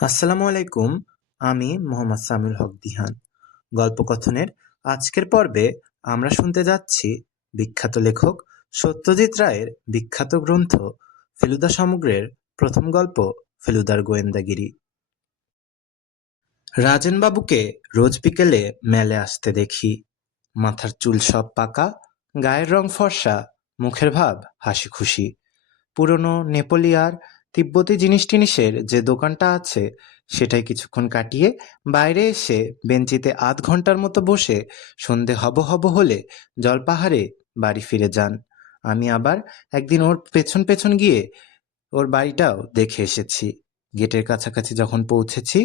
আসসালামু আলাইকুম। আমি মোহাম্মদ সামিউল হক দিহান। গল্পকথনের আজকের পর্বে আমরা শুনতে যাচ্ছি বিখ্যাত লেখক সত্যজিৎ রায়ের বিখ্যাত গ্রন্থ ফেলুদা সমগ্রের প্রথম গল্প ফেলুদার গোয়েন্দাগিরি। রাজেনবাবুকে রোজ বিকেলে মেলে আসতে দেখি। মাথার চুল সব পাকা, গায়ের রং ফর্সা, মুখের ভাব হাসি খুশি। পুরনো নেপোলিয়ার তিব্বতী জিনিস টিনিসের যে দোকানটা আছে সেটাই কিছুক্ষণ কাটিয়ে বাইরে এসে বেঞ্চিতে আধ ঘন্টার মতো বসে সন্ধে হব হব হলে জলপাহাড়ে বাড়ি ফিরে যান। আমি আবার একদিন ওর পেছন পেছন গিয়ে ওর বাড়িটাও দেখে এসেছি। গেটের কাছাকাছি যখন পৌঁছেছি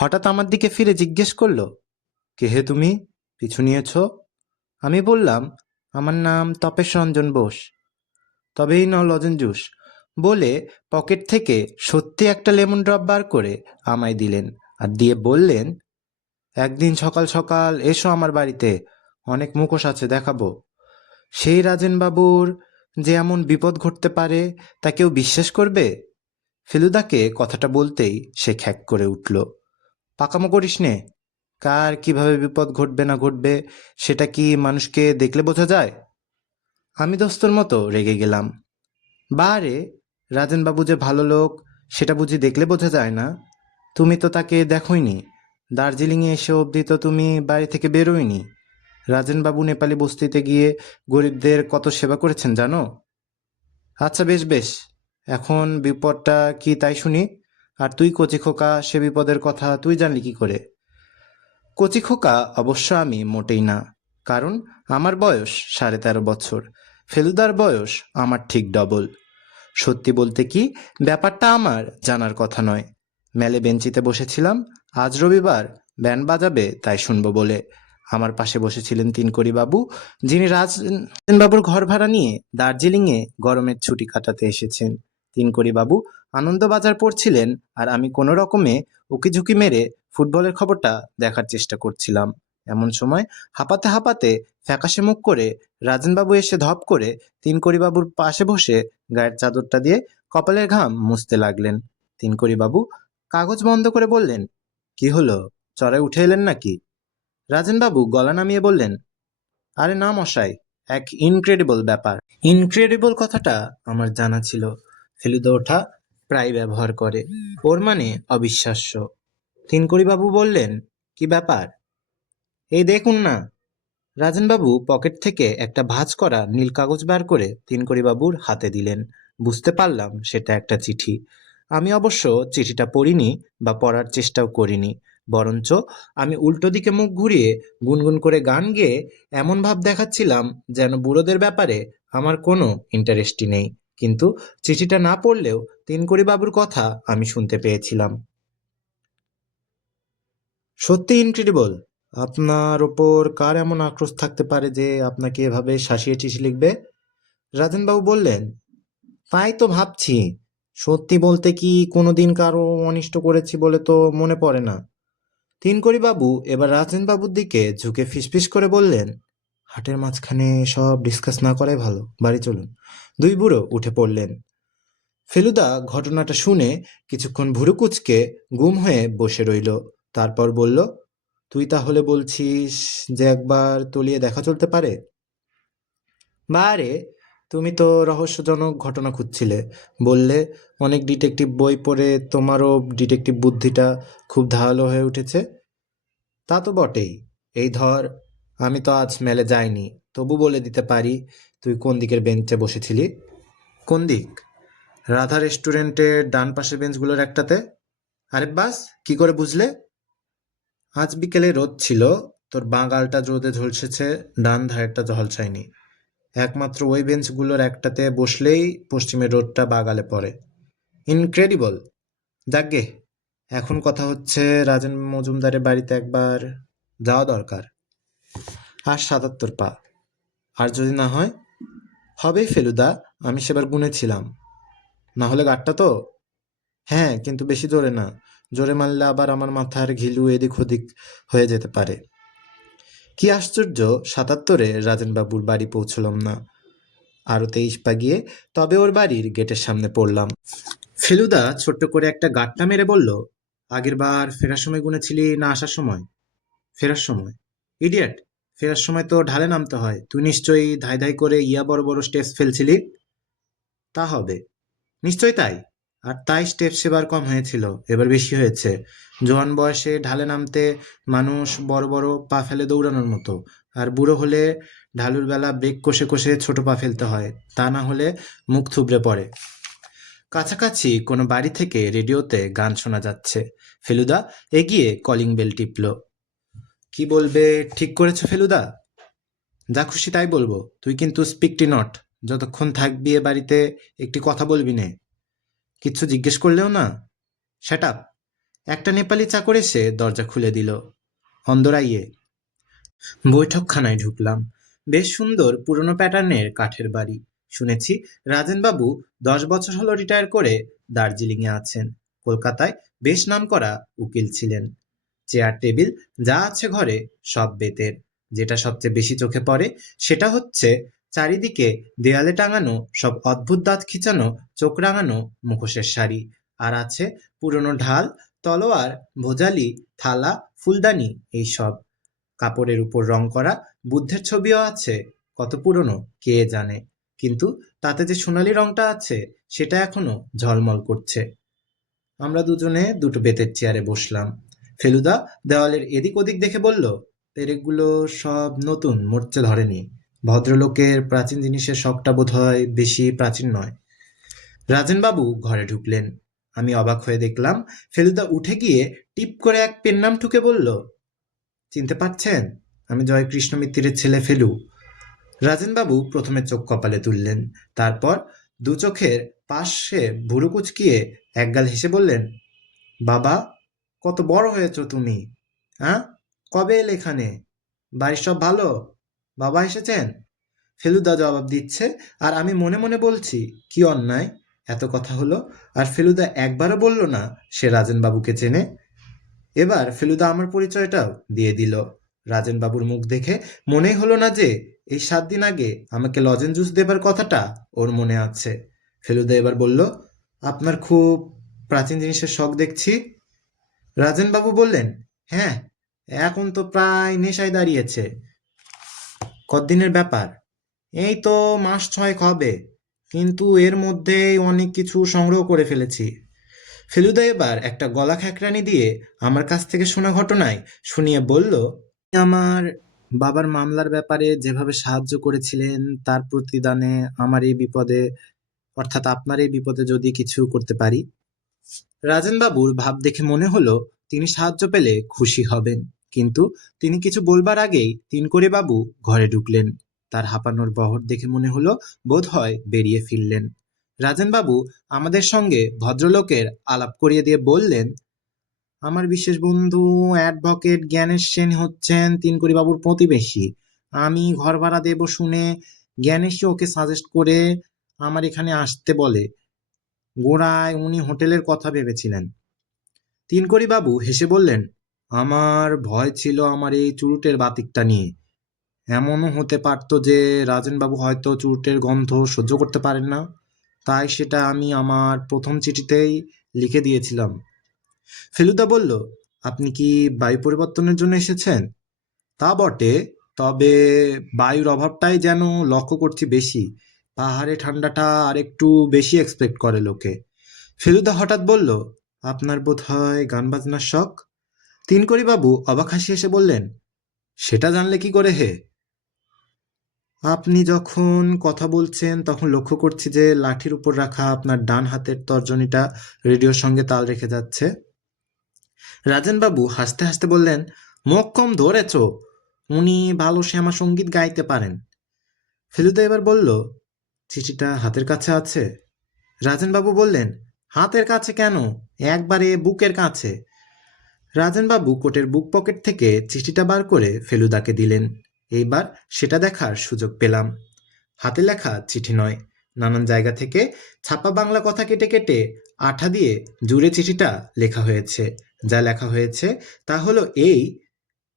হঠাৎ আমার দিকে ফিরে জিজ্ঞেস করলো, কে হে তুমি, পিছু নিয়েছ? আমি বললাম, আমার নাম তপেশ রঞ্জন বোস। তবেই নাও লজেন জুস, বলে পকেট থেকে সত্যি একটা লেমন ড্রপ বার করে আমায় দিলেন আর দিয়ে বললেন, একদিন সকাল সকাল এসো আমার বাড়িতে, অনেক মুখোশ আছে দেখাবো। সেই রাজেন বাবুর যে এমন বিপদ ঘটতে পারে তা কেউ বিশ্বাস করবে? ফেলুদাকে কথাটা বলতেই সে খ্যাক করে উঠল। পাকামো করিস নে, কার কিভাবে বিপদ ঘটবে না ঘটবে সেটা কি মানুষকে দেখলে বোঝা যায়? আমি দোস্তর মতো রেগে গেলাম। বারে, রাজেনবাবু যে ভালো লোক সেটা বুঝি দেখলে বোঝা যায় না? তুমি তো তাকে দেখোইনি, দার্জিলিংয়ে এসে অবধি তো তুমি বাড়ি থেকে বেরোয়নি। রাজেনবাবু নেপালি বস্তিতে গিয়ে গরিবদের কত সেবা করেছেন জানো? আচ্ছা বেশ বেশ, এখন বিপদটা কি তাই শুনি। আর তুই কচি খোকা, সে বিপদের কথা তুই জানলি কি করে? কচি খোকা অবশ্য আমি মোটেই না, কারণ আমার বয়স 13.5 বছর। ফেলুদার বয়স আমার ঠিক ডবল। সত্যি বলতে কি, ব্যাপারটা আমার জানার কথা নয়। মেলে বেঞ্চিতে বসেছিলাম, আজ রবিবার, ব্যান্ড বাজাবে তাই শুনবো বলে। আমার পাশে বসেছিলেন তিনকড়িবাবু, যিনি রাজেনবাবুর ঘর ভাড়া নিয়ে দার্জিলিংয়ে গরমের ছুটি কাটাতে এসেছেন। তিনকড়িবাবু আনন্দবাজার পড়ছিলেন আর আমি কোনো রকমে উকিঝুঁকি মেরে ফুটবলের খবরটা দেখার চেষ্টা করছিলাম। এমন সময় হাঁপাতে হাঁপাতে ফ্যাকাশে মুখ করে রাজেনবাবু এসে ধপ করে তিনকড়িবাবুর পাশে বসে গায়ের চাদরটা দিয়ে কপালের ঘাম মুছতে লাগলেন। তিনকড়িবাবু কাগজ বন্ধ করে বললেন, কি হলো, চড়ায় উঠে এলেন নাকি? রাজেনবাবু গলা নামিয়ে বললেন, আরে না মশাই, এক ইনক্রেডিবল ব্যাপার। ইনক্রেডিবল কথাটা আমার জানা ছিল। ফেলুদা ওঠা প্রায় ব্যবহার করে, ওর মানে অবিশ্বাস্য। তিনকড়িবাবু বললেন, কি ব্যাপার? এই দেখুন না। রাজেনবাবু পকেট থেকে একটা ভাঁজ করা নীল কাগজ বার করে তিনকড়িবাবুর হাতে দিলেন। বুঝতে পারলাম সেটা একটা চিঠি। আমি অবশ্য চিঠিটা পড়িনি বা পড়ার চেষ্টাও করিনি, বরঞ্চ আমি উল্টো দিকে মুখ ঘুরিয়ে গুনগুন করে গান গেয়ে এমন ভাব দেখাচ্ছিলাম যেন বুড়োদের ব্যাপারে আমার কোনো ইন্টারেস্টই নেই। কিন্তু চিঠিটা না পড়লেও তিনকড়িবাবুর কথা আমি শুনতে পেয়েছিলাম। সত্যি ইনক্রেডিবল। আপনার ওপর কার এমন আক্রোশ থাকতে পারে যে আপনাকে এভাবে শাসিয়ে চিঠি লিখবে? রাজেনবাবু বললেন, তাই তো ভাবছি। সত্যি বলতে কি, কোনোদিন কারো অনিষ্ট করেছি বলে তো মনে পড়ে না। তিনকড়িবাবু এবার রাজেনবাবুর দিকে ঝুঁকে ফিসফিস করে বললেন, হাটের মাঝখানে সব ডিসকাস না করাই ভালো, বাড়ি চলুন। দুই বুড়ো উঠে পড়লেন। ফেলুদা ঘটনাটা শুনে কিছুক্ষণ ভুরু কুঁচকে গুম হয়ে বসে রইল। তারপর বলল, তুই তাহলে বলছিস যে একবার তলিয়ে দেখা চলতে পারে? বারে, তুমি তো রহস্যজনক ঘটনা খুঁজছিলে, বললে অনেক ডিটেকটিভ বই পড়ে তোমারও ডিটেকটিভ বুদ্ধিটা খুব ধারালো হয়ে উঠেছে। তা তো বটেই। এই ধর, আমি তো আজ মেলে যাইনি, তবু বলে দিতে পারি তুই কোন দিকের বেঞ্চে বসেছিলি। কোন দিক? রাধা রেস্টুরেন্টের ডান পাশের বেঞ্চগুলোর একটাতে। আরে বাস, কি করে বুঝলে? আজ বিকেলে রোদ ছিল, তোর বাঁ গালটা রোদে ঝলসেছে, ডান ধারেরটা ঝলসায়নি। একমাত্র ওই বেঞ্চগুলোর একটাতে বসলেই পশ্চিমের রোদটা বাগালে পড়ে। ইনক্রেডিবল। যাকগে, এখন কথা হচ্ছে রাজেন মজুমদারের বাড়িতে একবার যাওয়া দরকার। আর 77 পা। আর যদি না হয়? হবেই ফেলুদা, আমি সেবার গুনেছিলাম। না হলে গাঁটটা তো। হ্যাঁ, কিন্তু বেশি জোরে না, জোরে মারলে আবার আমার মাথার ঘিলু এদিক ওদিক হয়ে যেতে পারে। কি আশ্চর্য, 77-এ রাজেনবাবুর বাড়ি পৌঁছলাম না, আরো 23 পা গিয়ে তবে ওর বাড়ির গেটের সামনে পড়লাম। ফেলুদা ছোট্ট করে একটা গাঁটটা মেরে বলল, আগের বার ফেরার সময় গুনেছিলি না আসার সময়? ফেরার সময়। ইডিয়েট, ফেরার সময় তো ঢালে নামতে হয়, তুই নিশ্চয়ই ধাই ধাই করে ইয়া বড় বড় স্টেপস ফেলছিলি। তা হবে, নিশ্চয়ই তাই। আর তাই স্টেপ সেবার কম হয়েছিল, এবার বেশি হয়েছে। জোয়ান বয়সে ঢালে নামতে মানুষ বড় বড় পা ফেলে দৌড়ানোর মতো, আর বুড়ো হলে ঢালুর বেলা ব্রেক কষে কষে ছোট পা ফেলতে হয়, তা না হলে মুখ থুবড়ে পড়ে। কাছাকাছি কোনো বাড়ি থেকে রেডিওতে গান শোনা যাচ্ছে। ফেলুদা এগিয়ে কলিং বেল টিপল। কি বলবে ঠিক করেছো ফেলুদা? যা খুশি তাই বলবো, তুই কিন্তু স্পিকটি নট। যতক্ষণ থাকবি এ বাড়িতে একটি কথা বলবি নে। কিচ্ছু জিজ্ঞেস করলেও না? Shut up! একটা নেপালি চাকর এসে দরজা খুলে দিল। অন্দরাইয়ে। বৈঠকখানায় ঢুকলাম। বেশ সুন্দর পুরনো প্যাটার্নের কাঠের বাড়ি। শুনেছি রাজেনবাবু 10 বছর হলো রিটায়ার করে দার্জিলিংয়ে আছেন। কলকাতায় বেশ নামকরা উকিল ছিলেন। চেয়ার টেবিল যা আছে ঘরে সব বেতের। যেটা সবচেয়ে বেশি চোখে পড়ে সেটা হচ্ছে চারিদিকে দেয়ালে টাঙানো সব অদ্ভুত দাঁত খিচানো চোখ রাঙানো মুখোশের শাড়ি। আর আছে পুরনো ঢাল, তলোয়ার, ভোজালি, থালা, ফুলদানি, এইসব। কাপড়ের উপর রং করা বুদ্ধের ছবিও আছে। কত পুরনো কে জানে, কিন্তু তাতে যে সোনালি রংটা আছে সেটা এখনো ঝলমল করছে। আমরা দুজনে দুটো বেতের চেয়ারে বসলাম। ফেলুদা দেওয়ালের এদিক ওদিক দেখে বলল, পেরেকগুলো সব নতুন, মরচে ধরেনি। ভদ্রলোকের প্রাচীন জিনিসের শখটা বোধহয় বেশি প্রাচীন নয়। রাজেনবাবু ঘরে ঢুকলেন। আমি অবাক হয়ে দেখলাম ফেলুদা উঠে গিয়ে টিপ করে এক পেন নাম ঠুকে বলল, চিনতে পারছেন? আমি জয়কৃষ্ণ মিত্তিরের ছেলে ফেলু। রাজেনবাবু প্রথমে চোখ কপালে তুললেন, তারপর দু চোখের পাশে ভুরু কুচকিয়ে একগাল হেসে বললেন, বাবা, কত বড় হয়েছ তুমি! হ্যাঁ, কবে এলে এখানে? বাড়ির সব ভালো? বাবা এসেছেন? ফেলুদা জবাব দিচ্ছে, আর আমি মনে মনে বলছি, কি অন্যায়! এত কথা হলো, আর ফেলুদা একবারও বলল না সে রাজেনবাবুকে চেনে। এবার ফেলুদা আমার পরিচয়টাও দিয়ে দিল। রাজেনবাবুর মুখ দেখে মনেই হলো না যে এই 7 দিন আগে আমাকে লজেন জুস দেবার কথাটা ওর মনে আছে। ফেলুদা এবার বলল, আপনার খুব প্রাচীন জিনিসের শখ দেখছি। রাজেনবাবু বললেন, হ্যাঁ, এখন তো প্রায় নেশায় দাঁড়িয়েছে। কতদিনের ব্যাপার? এই তো মাস 6 হবে, কিন্তু এর মধ্যেই অনেক কিছু সংগ্রহ করে ফেলেছি। ফেলুদা এবার একটা গলা খ্যাকরানি দিয়ে আমার কাছ থেকে শোনা ঘটনায় শুনিয়ে বলল, আমার বাবার মামলার ব্যাপারে যেভাবে সাহায্য করেছিলেন তার প্রতিদানে আমার এই বিপদে, অর্থাৎ আপনার এই বিপদে যদি কিছু করতে পারি। রাজেনবাবুর ভাব দেখে মনে হলো তিনি সাহায্য পেলে খুশি হবেন, কিন্তু তিনি কিছু বলবার আগেই তিনকড়িবাবু ঘরে ঢুকলেন। তার হাঁপানোর বহর দেখে মনে হলো বোধ হয় বেরিয়ে ফিরলেন। রাজেনবাবু আমাদের সঙ্গে ভদ্রলোকের আলাপ করিয়ে দিয়ে বললেন, আমার বিশেষ বন্ধু অ্যাডভোকেট জ্ঞানেশ সেন হচ্ছেন তিনকড়িবাবুর প্রতিবেশী। আমি ঘর ভাড়া দেব শুনে জ্ঞানেশই ওকে সাজেস্ট করে আমার এখানে আসতে বলে। গোড়ায় উনি হোটেলের কথা ভেবেছিলেন। তিনকড়িবাবু হেসে বললেন, আমার ভয় ছিল আমার এই চুরুটের বাতিকটা নিয়ে। এমনও হতে পারত যে রাজেনবাবু হয়তো চুরুটের গন্ধ সহ্য করতে পারেন না, তাই সেটা আমি আমার প্রথম চিঠিতেই লিখে দিয়েছিলাম। ফেলুদা বলল, আপনি কি বায়ু পরিবর্তনের জন্য এসেছেন? তা বটে, তবে বায়ুর অভাবটাই যেন লক্ষ্য করছি বেশি। পাহাড়ে ঠান্ডাটা আর একটু বেশি এক্সপেক্ট করে লোকে। ফেলুদা হঠাৎ বলল, আপনার বোধ হয় গান বাজনার শখ? তিনকড়িবাবু অবাক হাসি এসে বললেন, সেটা জানলে কি করে হে? আপনি যখন কথা বলছেন তখন লক্ষ্য করছি যে লাঠির উপর রাখা আপনার ডান হাতের তর্জনীটা রেডিওর সঙ্গে তাল রেখে যাচ্ছে। রাজেনবাবু হাসতে হাসতে বললেন, মোক্ষম ধরেছ, উনি ভালো শ্যামা সঙ্গীত গাইতে পারেন। ফেলুদা এবার বলল, চিঠিটা হাতের কাছে আছে? রাজেনবাবু বললেন, হাতের কাছে কেন, একবারে বুকের কাছে। রাজেনবাবু কোটের বুক পকেট থেকে চিঠিটা বার করে ফেলুদাকে দিলেন। এইবার সেটা দেখার সুযোগ পেলাম। হাতে লেখা চিঠি নয়, নানান জায়গা থেকে ছাপা বাংলা কথা কেটে কেটে আঠা দিয়ে জুড়ে চিঠিটা লেখা হয়েছে। যা লেখা হয়েছে তা হলো এই,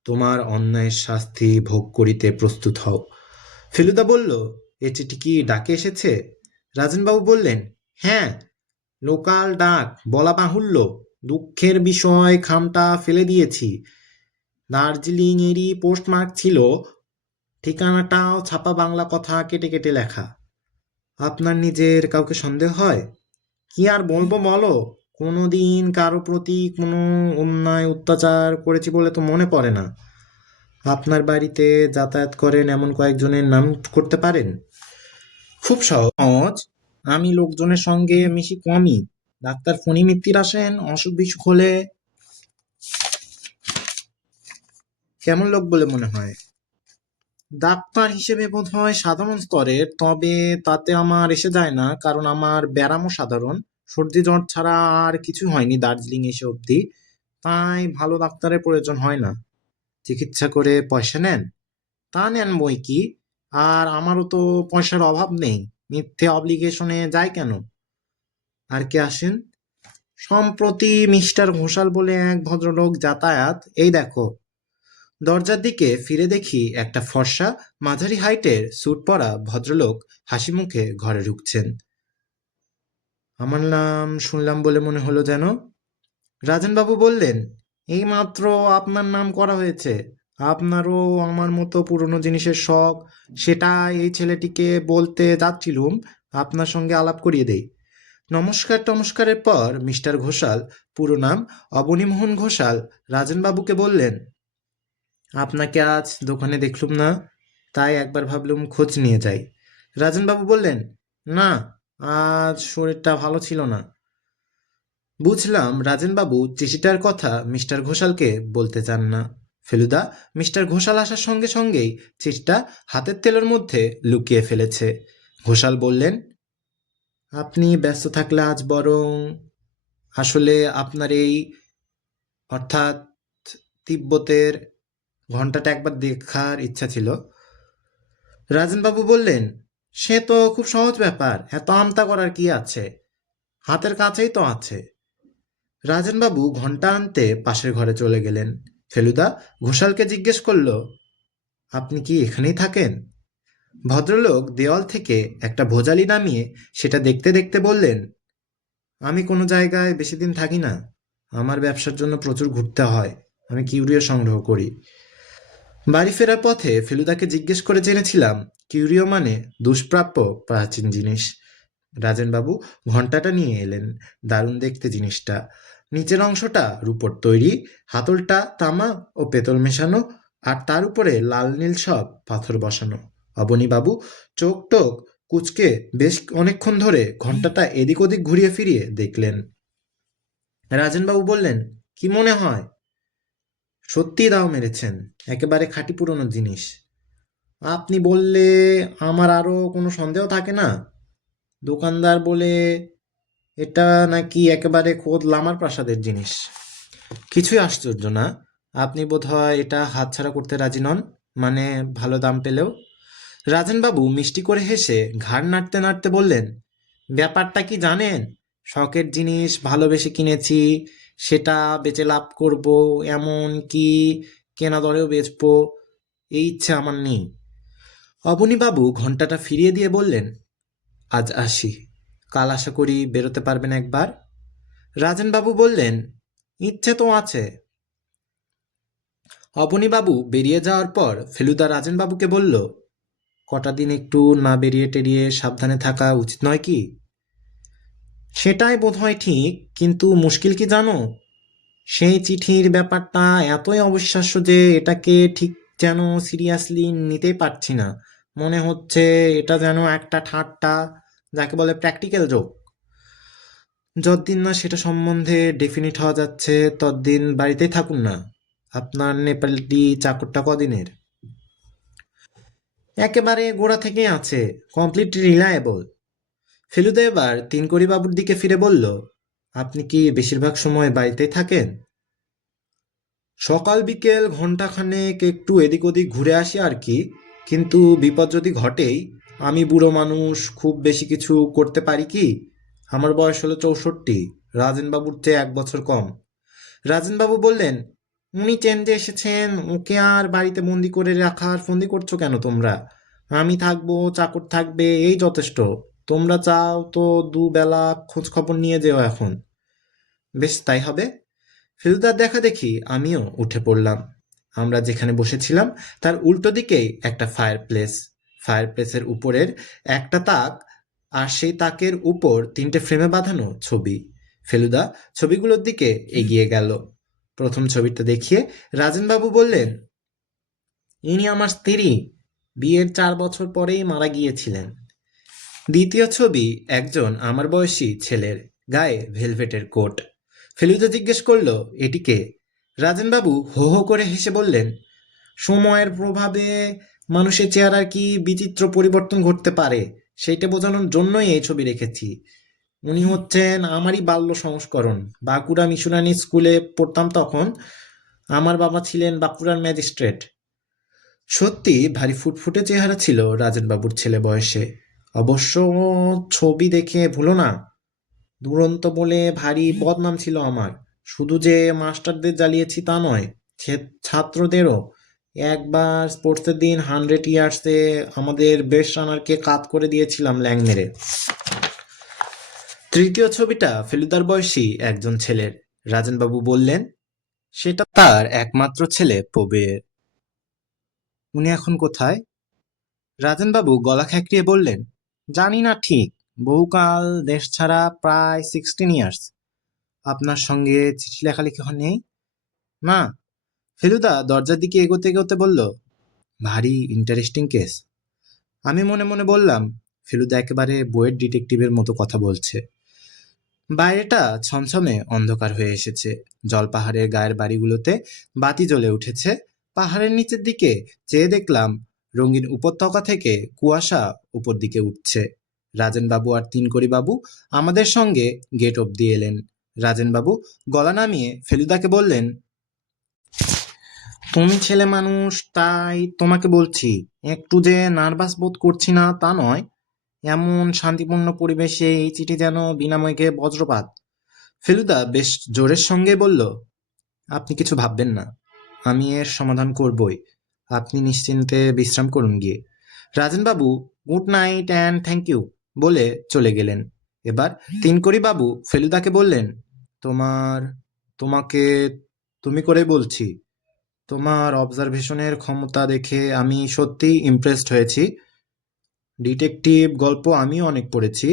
তোমার অন্যায়ের শাস্তি ভোগ করিতে প্রস্তুত হও। ফেলুদা বলল, এ চিঠি কি ডাকে এসেছে? রাজেনবাবু বললেন, হ্যাঁ, লোকাল ডাক বলা বাহুল্য। দুঃখের বিষয় খামটা ফেলে দিয়েছি। দার্জিলিংয়েরই পোস্টমার্ক ছিল, ঠিকানাটাও ছাপা বাংলা কথা কেটে কেটে লেখা। আপনার নিজের কাউকে সন্দেহ হয়? কি আর বলবো বলো, কোনোদিন কারো প্রতি কোনো অন্যায় অত্যাচার করেছি বলে তো মনে পড়ে না। আপনার বাড়িতে যাতায়াত করেন এমন কয়েকজনের নাম করতে পারেন? খুব সহজ। আমি লোকজনের সঙ্গে মিশি কমই। ডাক্তার ফণি মিত্তির আসেন, অসুখ বিসুখ হলে। কেমন লোক বলে মনে হয়? ডাক্তার হিসেবে বোধ হয় সাধারণ স্তরের, তবে তাতে আমার এসে যায় না, কারণ আমার ব্যারামও সাধারণ। সর্দি জ্বর ছাড়া আর কিছু হয়নি দার্জিলিং এসে অবধি, তাই ভালো ডাক্তারের প্রয়োজন হয় না। চিকিৎসা করে পয়সা নেন? তা নেন বই কি, আর আমারও তো পয়সার অভাব নেই। মিথ্যে অব্লিগেশনে যায় কেন? আর কে আসেন? সম্প্রতি মিস্টার ঘোষাল বলে এক ভদ্রলোক যাতায়াত। এই দেখো। দরজার দিকে ফিরে দেখি একটা ফর্সা মাঝারি হাইটের স্যুট পরা ভদ্রলোক হাসি মুখে ঘরে ঢুকছেন। আমার নাম শুনলাম বলে মনে হলো যেন। রাজনবাবু বললেন, এইমাত্র আপনার নাম করা হয়েছে। আপনারও আমার মতো পুরনো জিনিসের শখ, সেটা এই ছেলেটিকে বলতে যাচ্ছিলুম, আপনার সঙ্গে আলাপ করিয়ে দেই। নমস্কার টমস্কারের পর মিস্টার ঘোষাল, পুরো নাম অবনীমোহন ঘোষাল, রাজনবাবুকে বললেন, আপনাকে আজ দোকানে দেখলুম না, তাই একবার ভাবলুম খোঁজ নিয়ে যাই। রাজনবাবু বললেন, না, আজ শরীরটা ভালো ছিল না। বুঝলাম রাজনবাবু চিঠিটার কথা মিস্টার ঘোষালকে বলতে চান না। ফেলুদা মিস্টার ঘোষাল আসার সঙ্গে সঙ্গেই চিঠিটা হাতের তেলের মধ্যে লুকিয়ে ফেলেছে। ঘোষাল বললেন, আপনি ব্যস্ত থাকলে আজ বরং, আসলে আপনার এই, অর্থাৎ তিব্বতের ঘন্টাটা একবার দেখার ইচ্ছা ছিল। রাজনবাবু বললেন, সে তো খুব সহজ ব্যাপার, এত আমতা করার কি আছে, হাতের কাছেই তো আছে। রাজনবাবু ঘন্টা আনতে পাশের ঘরে চলে গেলেন। ফেলুদা ঘোষালকে জিজ্ঞেস করল, আপনি কি এখানেই থাকেন? ভদ্রলোক দেওয়াল থেকে একটা ভোজালি নামিয়ে সেটা দেখতে দেখতে বললেন, আমি কোনো জায়গায় বেশি দিন থাকি না। আমার ব্যবসার জন্য প্রচুর ঘুরতে হয়। আমি কিউরিও সংগ্রহ করি। বাড়ি ফেরার পথে ফেলুদাকে জিজ্ঞেস করে জেনেছিলাম কিউরিও মানে দুষ্প্রাপ্য প্রাচীন জিনিস। রাজেনবাবু ঘণ্টাটা নিয়ে এলেন। দারুণ দেখতে জিনিসটা। নিচের অংশটা রূপোর তৈরি, হাতলটা তামা ও পেতল মেশানো, আর তার উপরে লাল নীল সব পাথর বসানো। অবনীবাবু চোখ টোক কুচকে বেশ অনেকক্ষণ ধরে ঘণ্টাটা এদিক ওদিক ঘুরিয়ে ফিরিয়ে দেখলেন। রাজেনবাবু বললেন, কি মনে হয়? সত্যিই দাও মেরেছেন, একেবারে খাঁটি পুরনো জিনিস। আপনি বললে আমার আরও কোনো সন্দেহ থাকে না। দোকানদার বলে এটা নাকি একেবারে খোদ লামার প্রাসাদের জিনিস। কিছুই আশ্চর্য না। আপনি বোধহয় এটা হাতছাড়া করতে রাজি নন, মানে ভালো দাম পেলেও। রাজেনবাবু মিষ্টি করে হেসে ঘাড় নাড়তে নাড়তে বললেন, ব্যাপারটা কি জানেন, শখের জিনিস ভালোবেসে কিনেছি, সেটা বেচে লাভ করব, এমন কি কেনা দরেও বেচবো, এই ইচ্ছে আমার নেই। অবনীবাবু ঘন্টাটা ফিরিয়ে দিয়ে বললেন, আজ আসি, কাল আশা করি বেরোতে পারবেন একবার। রাজেনবাবু বললেন, ইচ্ছে তো আছে। অবনীবাবু বেরিয়ে যাওয়ার পর ফেলুদা রাজেনবাবুকে বলল, কটা দিন একটু না বেরিয়ে টেরিয়ে সাবধানে থাকা উচিত নয় কি? সেটাই বোধহয় ঠিক, কিন্তু মুশকিল কি জানো, সেই চিঠির ব্যাপারটা এতই অবিশ্বাস্য যে এটাকে ঠিক যেন সিরিয়াসলি নিতেই পারছি না। মনে হচ্ছে এটা যেন একটা ঠাট্টা, যাকে বলে প্র্যাকটিক্যাল জোক। যতদিন না সেটা সম্বন্ধে ডেফিনিট হওয়া যাচ্ছে ততদিন বাড়িতেই থাকুন না। আপনার নেপালি চাকরটা কদিনের? একেবারে গোড়া থেকেই আছে, কমপ্লিটলি রিলায়েবল। ফেলুদা এবার তিনকড়িবাবুর দিকে ফিরে বলল, আপনি কি বেশিরভাগ সময় বাড়িতেই থাকেন? সকাল বিকেল ঘন্টাখানেক একটু এদিক ওদিক ঘুরে আসি আর কি, কিন্তু বিপদ যদি ঘটেই। আমি বুড়ো মানুষ, খুব বেশি কিছু করতে পারি কি? আমার বয়স হলো 64, রাজেনবাবুর চেয়ে 1 বছর কম। রাজেনবাবু বললেন, উনি চেঞ্জে এসেছেন, ওকে আর বাড়িতে বন্দি করে রাখার ফন্দি করছো কেন তোমরা? আমি থাকবো, চাকর থাকবে, এই যথেষ্ট। তোমরা চাও তো দুবেলা খোঁজ খবর নিয়ে যেও এখন। বেশ, তাই হবে। ফেলুদার দেখা দেখি আমিও উঠে পড়লাম। আমরা যেখানে বসেছিলাম তার উল্টো দিকেই একটা ফায়ারপ্লেসের উপরের একটা তাক, আর সেই তাকের উপর 3টে ফ্রেমে বাঁধানো ছবি। ফেলুদা ছবিগুলোর দিকে এগিয়ে গেল। প্রথম ছবিটা দেখিয়ে রাজেনবাবু বললেন, ইনি আমার স্ত্রী, বিয়ের 4 বছর পরেই মারা গিয়েছিলেন। দ্বিতীয় ছবি একজন আমার বয়সী ছেলের, গায়ে ভেলভেটের কোট। ফেলুদা জিজ্ঞেস করলো, এটিকে? রাজেনবাবু হো হো করে হেসে বললেন, সময়ের প্রভাবে মানুষের চেহারার কি বিচিত্র পরিবর্তন ঘটতে পারে সেইটা বোঝানোর জন্যই এই ছবি রেখেছি। উনি হচ্ছেন আমারই বাল্য সংস্করণ। বাঁকুড়া মিশনারি স্কুলে পড়তাম তখন। আমার বাবা ছিলেন বাঁকুড়ার ম্যাজিস্ট্রেট। সত্যি ভারী ফুটফুটে চেহারা ছিল রাজেনবাবুর ছেলে বয়সে। অবশ্য ছবি দেখে ভুলো না, দুরন্ত বলে ভারী বদনাম ছিল আমার। শুধু যে মাস্টারদের জ্বালিয়েছি তা নয়, ছাত্রদেরও। একবার স্পোর্টসের দিন 100 ইয়ার্সে আমাদের বেস্ট রানারকে কাত করে দিয়েছিলাম ল্যাং মেরে। তৃতীয় ছবিটা ফেলুদার বয়সী একজন ছেলের। রাজেনবাবু বললেন, সেটা তার একমাত্র ছেলে প্রবীর। উনি এখন কোথায়? রাজেনবাবু গলা খেঁকড়িয়ে বললেন, জানি না ঠিক, বহুকাল দেশ ছাড়া, প্রায় 16 ইয়ার্স। আপনার সঙ্গে চিঠি লেখালেখি নেই? না। ফেলুদা দরজার দিকে এগোতে এগোতে বলল, ভারী ইন্টারেস্টিং কেস। আমি মনে মনে বললাম, ফেলুদা একেবারে বইয়ের ডিটেকটিভের মতো কথা বলছে। বাইরেটা ছমছমে অন্ধকার হয়ে এসেছে। জলপাহাড়ের গায়ের বাড়িগুলোতে বাতি জ্বলে উঠেছে। পাহাড়ের নিচের দিকে চেয়ে দেখলাম রঙিন উপত্যকা থেকে কুয়াশা উপর দিকে উঠছে। রাজেনবাবু আর তিনকড়িবাবু আমাদের সঙ্গে গেট অবধি এলেন। রাজেনবাবু গলা নামিয়ে ফেলুদাকে বললেন, তুমি ছেলে মানুষ, তাই তোমাকে বলছি, একটু যে নার্ভাস বোধ করছি না তা নয়। এমন শান্তিপূর্ণ পরিবেশে এই চিঠি যেন বিনাময়কে বজ্রপাত। ফেলুদা বেশ জোরের সঙ্গে বলল, আপনি কিছু ভাববেন না, আমি এর সমাধান করবই। আপনি নিশ্চিন্তে বিশ্রাম করুন গিয়ে। রাজেনবাবু good night and thank you বলে চলে গেলেন। এবার তিনকড়িবাবু ফেলুদাকে বললেন, তোমাকে তুমি করে বলছি। তোমার অবজারভেশনের ক্ষমতা দেখে আমি সত্যিই ইমপ্রেসড হয়েছি। ডিটেকটিভ গল্প আমিও অনেক পড়েছি।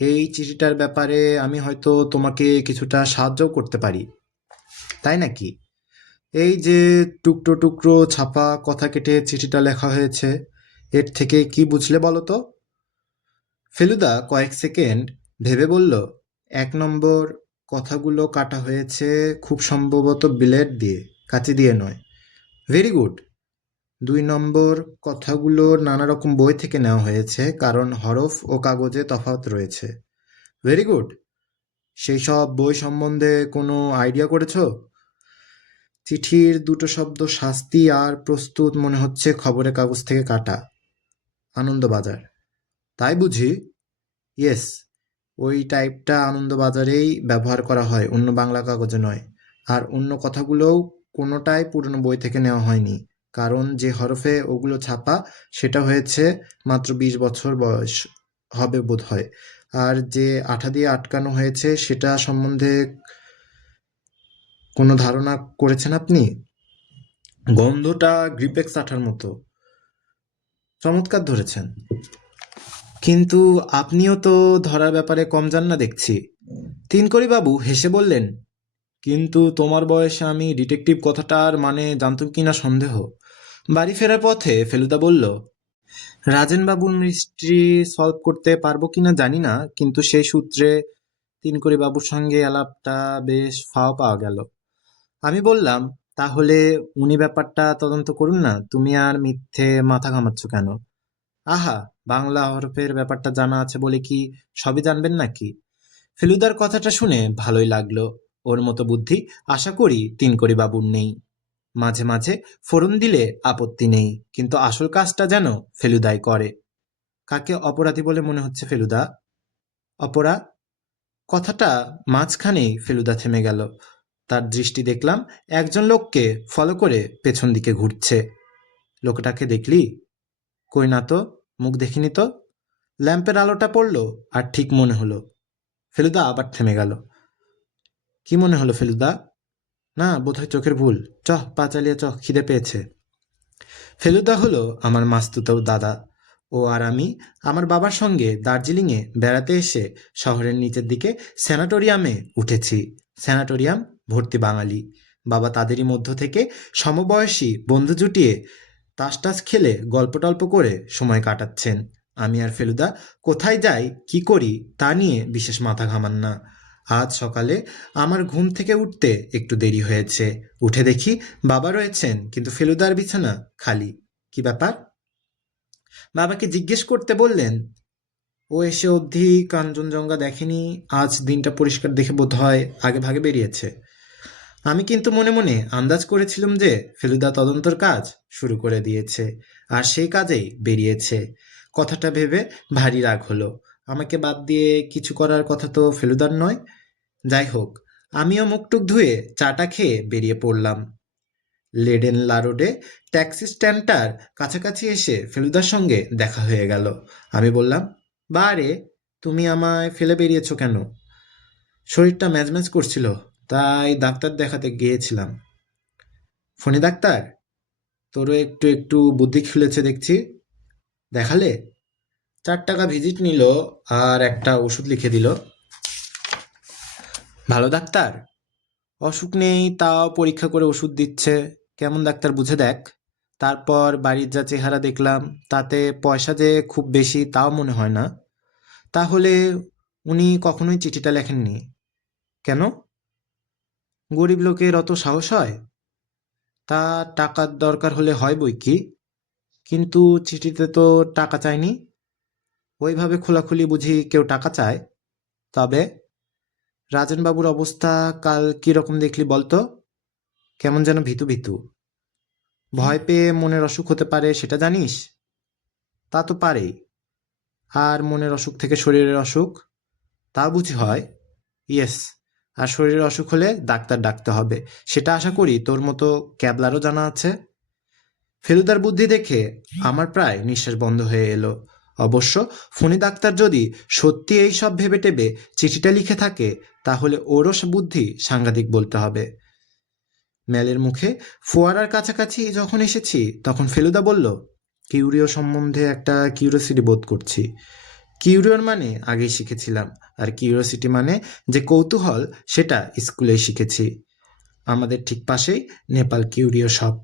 এই চিঠিটার ব্যাপারে আমি হয়তো তোমাকে কিছুটা সাহায্যও করতে পারি। তাই নাকি? এই যে টুকরো টুকরো ছাপা কথা কেটে চিঠিটা লেখা হয়েছে, এর থেকে কি বুঝলে বলো তো? ফেলুদা কয়েক সেকেন্ড ভেবে বলল, 1 নম্বর, কথাগুলো কাটা হয়েছে খুব সম্ভবত ব্লেড দিয়ে, কাঁচি দিয়ে নয়। Very good. 2 নম্বর, কথাগুলো নানা রকম বই থেকে নেওয়া হয়েছে, কারণ হরফ ও কাগজে তফাৎ রয়েছে। Very good. সেই সব বই সম্বন্ধে কোনো আইডিয়া করেছো? চিঠির 2টো শব্দ শাস্তি আর প্রস্তুত মনে হচ্ছে খবরের কাগজ থেকে কাটা। আনন্দবাজার। তাই বুঝি? ইয়েস, ওই টাইপটা আনন্দবাজারেই ব্যবহার করা হয়, অন্য বাংলা কাগজে নয়। আর অন্য কথাগুলোও কোনোটাই পুরনো বই থেকে নেওয়া হয়নি, কারণ যে হরফে ওগুলো ছাপা সেটা হয়েছে মাত্র 20 বছর বয়স হবে বোধ হয়। আর যে আঠা দিয়ে আটকানো হয়েছে সেটা সম্বন্ধে কোনো ধারণা করেছেন আপনি? গন্ধটা গ্রিপেক্স আঠার মতো। চমৎকার ধরেছেন। কিন্তু আপনিও তো ধরার ব্যাপারে কম যান না দেখছি। তিনকড়িবাবু হেসে বললেন, কিন্তু তোমার বয়সে আমি ডিটেকটিভ কথাটার মানে জানতুম কিনা সন্দেহ। বাড়ি ফেরার পথে ফেলুদা বলল, রাজেনবাবুর মিস্ট্রি সলভ করতে পারবো কিনা জানি না, কিন্তু সেই সূত্রে তিনকড়িবাবুর সঙ্গে আলাপটা বেশ ফাও পাওয়া গেল। আমি বললাম, তাহলে উনি ব্যাপারটা তদন্ত করুন না, তুমি আর মিথ্যে মাথা ঘামাচ্ছ কেন? আহা, বাংলা হরফের ব্যাপারটা জানা আছে বলে কি সবই জানবেন নাকি? ফেলুদার কথাটা শুনে ভালোই লাগলো। ওর মতো বুদ্ধি আশা করি তিনকড়িবাবুর নেই। মাঝে মাঝে ফোড়ন দিলে আপত্তি নেই, কিন্তু আসল কাজটা যেন ফেলুদাই করে। কাকে অপরাধী বলে মনে হচ্ছে ফেলুদা? অপরা কথাটা মাঝখানেই ফেলুদা থেমে গেল। তার দৃষ্টি দেখলাম একজন লোককে ফলো করে পেছন দিকে ঘুরছে। লোকটাকে দেখলি? কই না তো, মুখ দেখিনি তো। ল্যাম্পের আলোটা পড়ল আর ঠিক মনে হলো। ফেলুদা আবার থেমে গেল। কি মনে হলো ফেলুদা? না, বোধহয় চোখের ভুল। পা চালিয়ে খিদে পেয়েছে। ফেলুদা হলো আমার মাস্তুতো দাদা। ও আর আমি আমার বাবার সঙ্গে দার্জিলিংয়ে বেড়াতে এসে শহরের নিচের দিকে স্যানাটোরিয়ামে উঠেছি। স্যানাটোরিয়াম ভর্তি বাঙালি। বাবা তাদেরই মধ্য থেকে সমবয়সী বন্ধু জুটিয়ে তাস টাস খেলে গল্প টল্প করে সময় কাটাচ্ছেন। আমি আর ফেলুদা কোথায় যাই কি করি তা নিয়ে বিশেষ মাথা ঘামান না। আজ সকালে আমার ঘুম থেকে উঠতে একটু দেরি হয়েছে। উঠে দেখি বাবা রয়েছেন, কিন্তু ফেলুদার বিছানা খালি। কি ব্যাপার? বাবাকে জিজ্ঞেস করতে বললেন। ও এসে অবধি কাঞ্চনজঙ্ঘা দেখেনি। আজ দিনটা পরিষ্কার দেখে বোধ হয় আগে ভাগে বেরিয়েছে। আমি কিন্তু মনে মনে আন্দাজ করেছিলাম যে ফেলুদা তদন্তর কাজ শুরু করে দিয়েছে, আর সেই কাজেই বেরিয়েছে। কথাটা ভেবে ভারী রাগ হলো। আমাকে বাদ দিয়ে কিছু করার কথা তো ফেলুদার নয়। যাই হোক, আমিও মুখটুক ধুয়ে চাটা খেয়ে বেরিয়ে পড়লাম। লেডেন লারোডে ট্যাক্সি স্ট্যান্ডটার কাছাকাছি এসে ফেলুদার সঙ্গে দেখা হয়ে গেল। আমি বললাম, বা রে, তুমি আমায় ফেলে বেরিয়েছো কেন? শরীরটা ম্যাজম্যাজ করছিল, তাই ডাক্তার দেখাতে গিয়েছিলাম। ফণি ডাক্তার, তোরও একটু একটু বুদ্ধি খুলেছে দেখছি। দেখালে? 4 টাকা ভিজিট নিল আর একটা ওষুধ লিখে দিল। ভালো ডাক্তার? অসুখ নেই তাও পরীক্ষা করে ওষুধ দিচ্ছে। কেমন ডাক্তার বুঝে দেখ। তারপর বাড়ির যা চেহারা দেখলাম, তাতে পয়সা যে খুব বেশি তাও মনে হয় না। তাহলে উনি কখনোই চিঠিটা লেখেননি কেন? গরিব লোকের অত সাহস হয়? তা টাকার দরকার হলে হয় বই কি, কিন্তু চিঠিতে তো টাকা চায়নি। ওইভাবে খোলাখুলি বুঝি কেউ টাকা চায়? তবে রাজনবাবুর অবস্থা কাল কিরকম দেখলি বলতো? কেমন যেন ভীতু ভীতু। ভয় পেয়ে মনের অসুখ হতে পারে, সেটা জানিস? তা তো পারেই। আর মনের অসুখ থেকে শরীরের অসুখ, তা বুঝি হয়? ইয়েস। আর শরীরের অসুখ হলে ডাক্তার ডাকতে হবে, সেটা আশা করি তোর মতো ক্যাবলারও জানা আছে। ফেলুদার বুদ্ধি দেখে আমার প্রায় নিঃশ্বাস বন্ধ হয়ে এলো। অবশ্য ফণি ডাক্তার যদি সত্যি এই সব ভেবে টেবে চিঠিটা লিখে থাকে, তাহলে ওরও বুদ্ধি সাংঘাতিক বলতে হবে। ম্যালের মুখে ফোয়ারার কাছাকাছি যখন এসেছি, তখন ফেলুদা বলল, কিউরিও সম্বন্ধে একটা কিউরিওসিটি বোধ করছি। কিউরিওর মানে আগেই শিখেছিলাম, আর কিউরিওসিটি মানে যে কৌতূহল, সেটা স্কুলেই শিখেছি। আমাদের ঠিক পাশেই নেপাল কিউরিও শপ।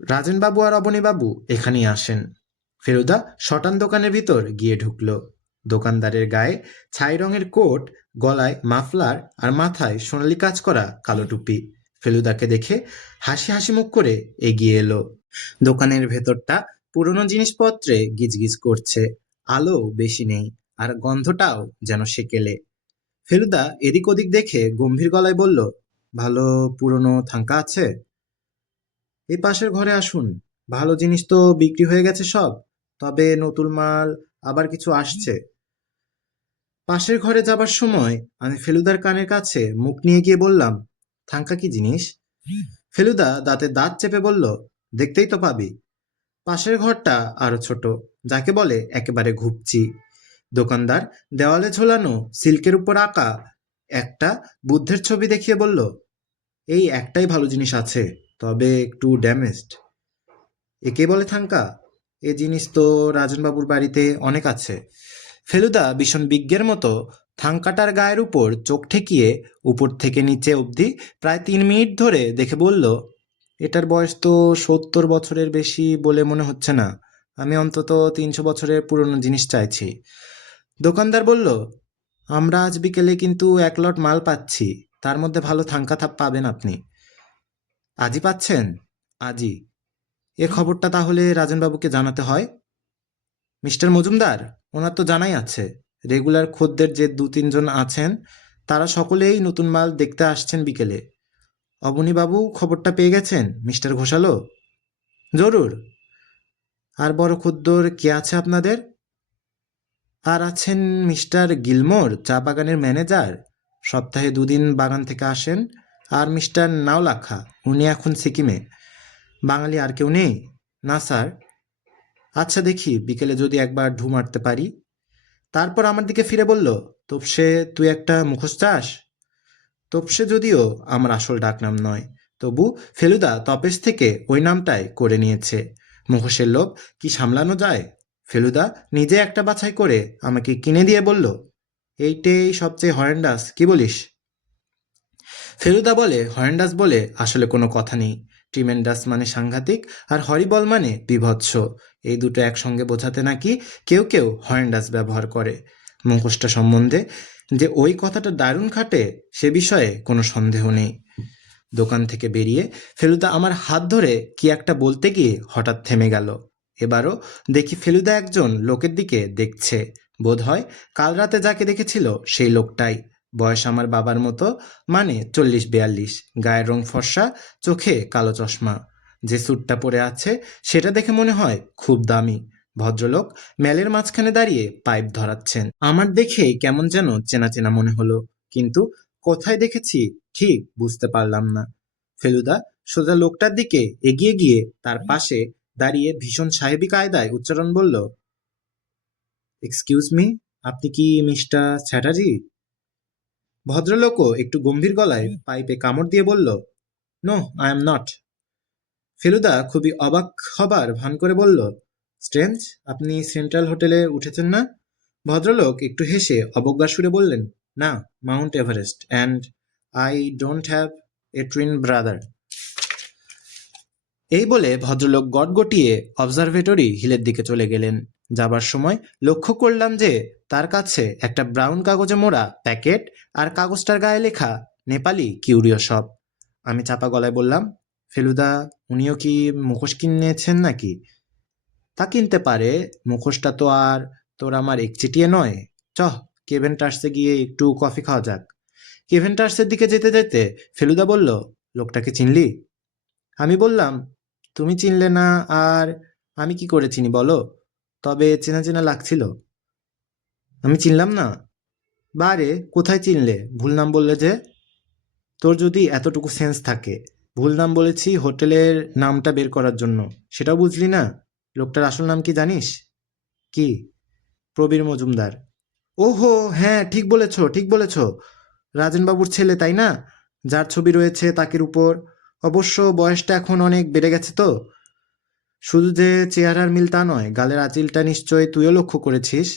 রাজনবাবু আর অবনীবাবু এখানেই আসেন। ফেলুদা শটান দোকানের ভিতর গিয়ে ঢুকলো। দোকানদারের গায়ে ছাই রঙের কোট, গলায় মাফলার আর মাথায় সোনালি কাজ করা কালো টুপি। ফেলুদাকে দেখে হাসি হাসি মুখ করে এগিয়ে এলো। দোকানের ভেতরটা পুরনো জিনিসপত্রে গিজগিজ করছে। আলো বেশি নেই, আর গন্ধটাও যেন সেকেলে। ফেলুদা এদিক ওদিক দেখে গম্ভীর গলায় বলল, ভালো পুরনো থাঙ্কা আছে? এই পাশের ঘরে আসুন। ভালো জিনিস তো বিক্রি হয়ে গেছে সব, তবে নতুন মাল আবার কিছু আসছে। পাশের ঘরে যাবার সময় আমি ফেলুদার কানের কাছে মুখ নিয়ে গিয়ে বললাম, থাঙ্কা কি জিনিস? ফেলুদা দাঁতে দাঁত চেপে বলল, দেখতেই তো পাবি। পাশের ঘরটা আরো ছোট, যাকে বলে একেবারে ঘুপচি। দোকানদার দেওয়ালে ঝোলানো সিল্কের উপর আঁকা একটা বুদ্ধের ছবি দেখিয়ে বলল, এই একটাই ভালো জিনিস আছে, তবে একটু ড্যামেজড। একে বলে থাঙ্কা? এ জিনিস তো রাজনবাবুর বাড়িতে অনেক আছে। ফেলুদা ভীষণ বিজ্ঞের মতো থাঙ্কাটার গায়ের উপর চোখ ঠেকিয়ে উপর থেকে নিচে অবধি প্রায় 3 মিনিট ধরে দেখে বলল, এটার বয়স তো 70 বছরের বেশি বলে মনে হচ্ছে না। আমি অন্তত 300 বছরের পুরনো জিনিস চাইছি। দোকানদার বলল, আমরা আজ বিকেলে কিন্তু 1 লট মাল পাচ্ছি, তার মধ্যে ভালো থাঙ্কা থাপ পাবেন আপনি। আজই পাচ্ছেন? আজই। এ খবরটা তাহলে রাজনবাবুকে জানাতে হয়। মিস্টার মজুমদার, ওনার তো জানাই আছে। রেগুলার খদ্দের যে 2-3 জন আছেন, তারা সকলেই নতুন মাল দেখতে আসছেন বিকেলে। অবনীবাবু খবরটা পেয়ে গেছেন মিস্টার ঘোষালো? জরুর। আর বড় খদ্দের কে আছে আপনাদের? আর আছেন মিস্টার গিলমোর, চা বাগানের ম্যানেজার, সপ্তাহে 2 দিন বাগান থেকে আসেন। আর মিস্টার নাওলাখা, উনি এখন সিকিমে। বাঙালি আর কেউ নেই? না স্যার। আচ্ছা, দেখি বিকেলে যদি একবার ঢু মারতে পারি। তারপর আমার দিকে ফিরে বলল, তোপসে, তুই একটা মুখোশ চাস? তোপসে যদিও আমার আসল ডাকনাম নয়, তবু ফেলুদা তপেশ থেকে ওই নামটাই করে নিয়েছে। মুখোশের লোভ কি সামলানো যায়? ফেলুদা নিজে একটা বাছাই করে আমাকে কিনে দিয়ে বলল, এইটাই সবচেয়ে হরেন্ডাস, কি বলিস? ফেলুদা বলে, হরেন্ডাস বলে আসলে কোনো কথা নেই। ট্রিমেন্ডাস মানে সাংঘাতিক, আর হরিবল মানে বীভৎস। এই দুটো একসঙ্গে বোঝাতে নাকি কেউ কেউ হরেন্ডাস ব্যবহার করে। মুখোশটা সম্বন্ধে যে ওই কথাটা দারুণ খাটে সে বিষয়ে কোনো সন্দেহ নেই। দোকান থেকে বেরিয়ে ফেলুদা আমার হাত ধরে কি একটা বলতে গিয়ে হঠাৎ থেমে গেল। এবারও দেখি ফেলুদা একজন লোকের দিকে দেখছে। বোধহয় কাল রাতে যাকে দেখেছিল সেই লোকটাই। বয়স আমার বাবার মতো, মানে 40-42, গায়ের রং ফর্সা, চোখে কালো চশমা। যে স্যুটটা পরে আছে সেটা দেখে মনে হয় খুব দামি। ভদ্রলোক মেলের মাঝখানে দাঁড়িয়ে পাইপ ধরাচ্ছেন। আমার দেখেই কেমন যেন চেনা চেনা মনে হলো, কিন্তু কোথায় দেখেছি ঠিক বুঝতে পারলাম না। ফেলুদা সোজা লোকটার দিকে এগিয়ে গিয়ে তার পাশে দাঁড়িয়ে ভীষণ সাহেবী কায়দায় উচ্চারণ বলল, এক্সকিউজ মি, আপনি কি মিস্টার চ্যাটার্জি? ভদ্রলোকও একটু গম্ভীর গলায় পাইপে কামড় দিয়ে বলল, no, I am not. Feluda খুবই অবাক হবার ভান করে বলল, স্ট্রেঞ্জ, আপনি সেন্ট্রাল হোটেলে উঠেছেন না? ভদ্রলোক একটু হেসে অবজ্ঞার সুরে বললেন, না, Mount Everest, and I don't have a twin brother. এই বলে ভদ্রলোক গটগটিয়ে অবজারভেটরি হিলের দিকে চলে গেলেন। যাবার সময় লক্ষ্য করলাম যে তার কাছে একটা ব্রাউন কাগজে মোড়া প্যাকেট, আর কাগজটার গায়ে লেখা নেপালি কিউরিও শপ। আমি চাপা গলায় বললাম, ফেলুদা, উনিও কি মুখোশ কিনেছেন নাকি? তা কিনতে পারে, মুখোশটা তো আর তোর আমার একচেটিয়ে নয়। চহ, কেভেন্টার্সে গিয়ে একটু কফি খাওয়া যাক। কেভেন্টার্সের দিকে যেতে যেতে ফেলুদা বলল, লোকটাকে চিনলি? আমি বললাম, তুমি চিনলে না আর আমি কি করে চিনি বলো? তবে চেনা চেনা লাগছিল। আমি চিনলাম না? বারে, কোথায় চিনলে? ভুল নাম বললে যে। তোর যদি এতটুকু সেন্স থাকে, ভুল নাম বলেছি হোটেলের নামটা বের করার জন্য, সেটাও বুঝলি না? লোকটার আসল নাম কি জানিস? কি? প্রবীর মজুমদার। ওহো, হ্যাঁ, ঠিক বলেছ, ঠিক বলেছ। রাজেনবাবুর ছেলে, তাই না? যার ছবি রয়েছে তাকের উপর। অবশ্য বয়সটা এখন অনেক বেড়ে গেছে তো। শুধু যে চেহারার মিল তা নয়, গালের আঁচিলটা নিশ্চয় তুইও লক্ষ্য করেছিস।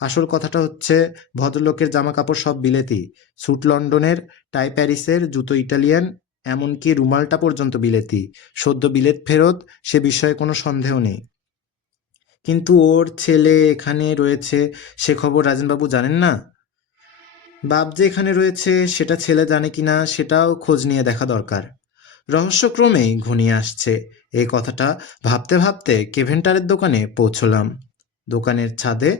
আসল কথাটা হচ্ছে, ভদ্রলোকের জামা কাপড় সব বিলেতি। স্যুট লন্ডনের, টাই প্যারিসের, জুতো ইটালিয়ান, এমনকি রুমালটা পর্যন্ত বিলেতি। সদ্য বিলেত ফেরত, সে বিষয়ে কোনো সন্দেহ নেই। কিন্তু ওর ছেলে এখানে রয়েছে সে খবর রাজেনবাবু জানেন না। বাপ যে এখানে রয়েছে সেটা ছেলে জানে কিনা সেটাও খোঁজ নিয়ে দেখা দরকার। রহস্যক্রমেই ঘনিয়ে আসছে এই কথাটা ভাবতে ভাবতে কেভেন্টারের দোকানে পৌঁছলাম। দোকানের ছাদে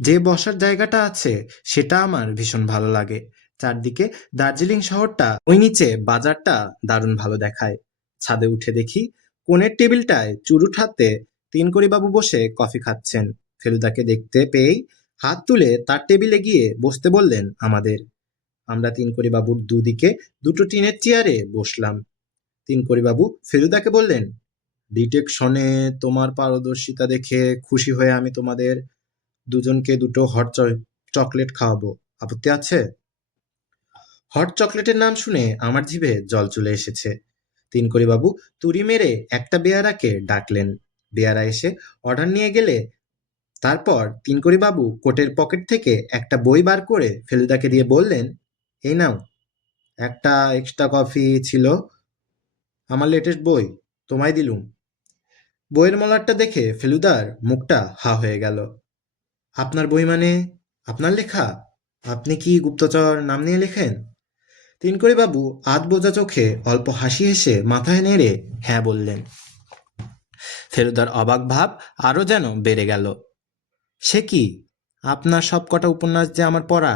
যে বসার জায়গাটা আছে সেটা আমার ভীষণ ভালো লাগে। চারদিকে দার্জিলিং শহরটা, ওই নিচে বাজারটা দারুণ ভালো দেখায়। ছাদে উঠে দেখি কোণের টেবিলটায় চুরুট হাতে তিনকড়িবাবু বসে কফি খাচ্ছেন। ফেলুদাকে দেখতে পেয়েই হাত তুলে তার টেবিলে গিয়ে বসতে বললেন আমাদের। আমরা তিনকড়িবাবুর দুদিকে দুটো টিনের চেয়ারে বসলাম। তিনকড়িবাবু ফেলুদাকে বললেন, ডিটেকশনে তোমার পারদর্শিতা দেখে খুশি হয়ে আমি তোমাদের দুজনকে দুটো হট চকলেট খাওয়াবো, আপত্তি আছে? হট চকলেটের নাম শুনে আমার জিভে জল চলে এসেছে। তিনকড়িবাবু তুড়ি মেরে একটা বেয়ারাকে ডাকলেন। বেয়ারা এসে অর্ডার নিয়ে গেলে তারপর তিনকড়িবাবু কোটের পকেট থেকে একটা বই বার করে ফেলুদাকে দিয়ে বললেন, এই নাও, একটা এক্সট্রা কফি ছিল, আমার লেটেস্ট বই, তোমায় দিলুম। বইয়ের মলাটটা দেখে ফেলুদার মুখটা হা হয়ে গেল। আপনার বই মানে? আপনার লেখা? আপনি কি গুপ্তচর নাম নিয়ে লেখেন? তিনকড়িবাবু আধ বোঝা চোখে অল্প হাসি হেসে মাথায় নেড়ে হ্যাঁ বললেন। ফেলুদার অবাক ভাব আরও যেন বেড়ে গেল। সে কি, আপনার সব কটা উপন্যাস যে আমার পড়া।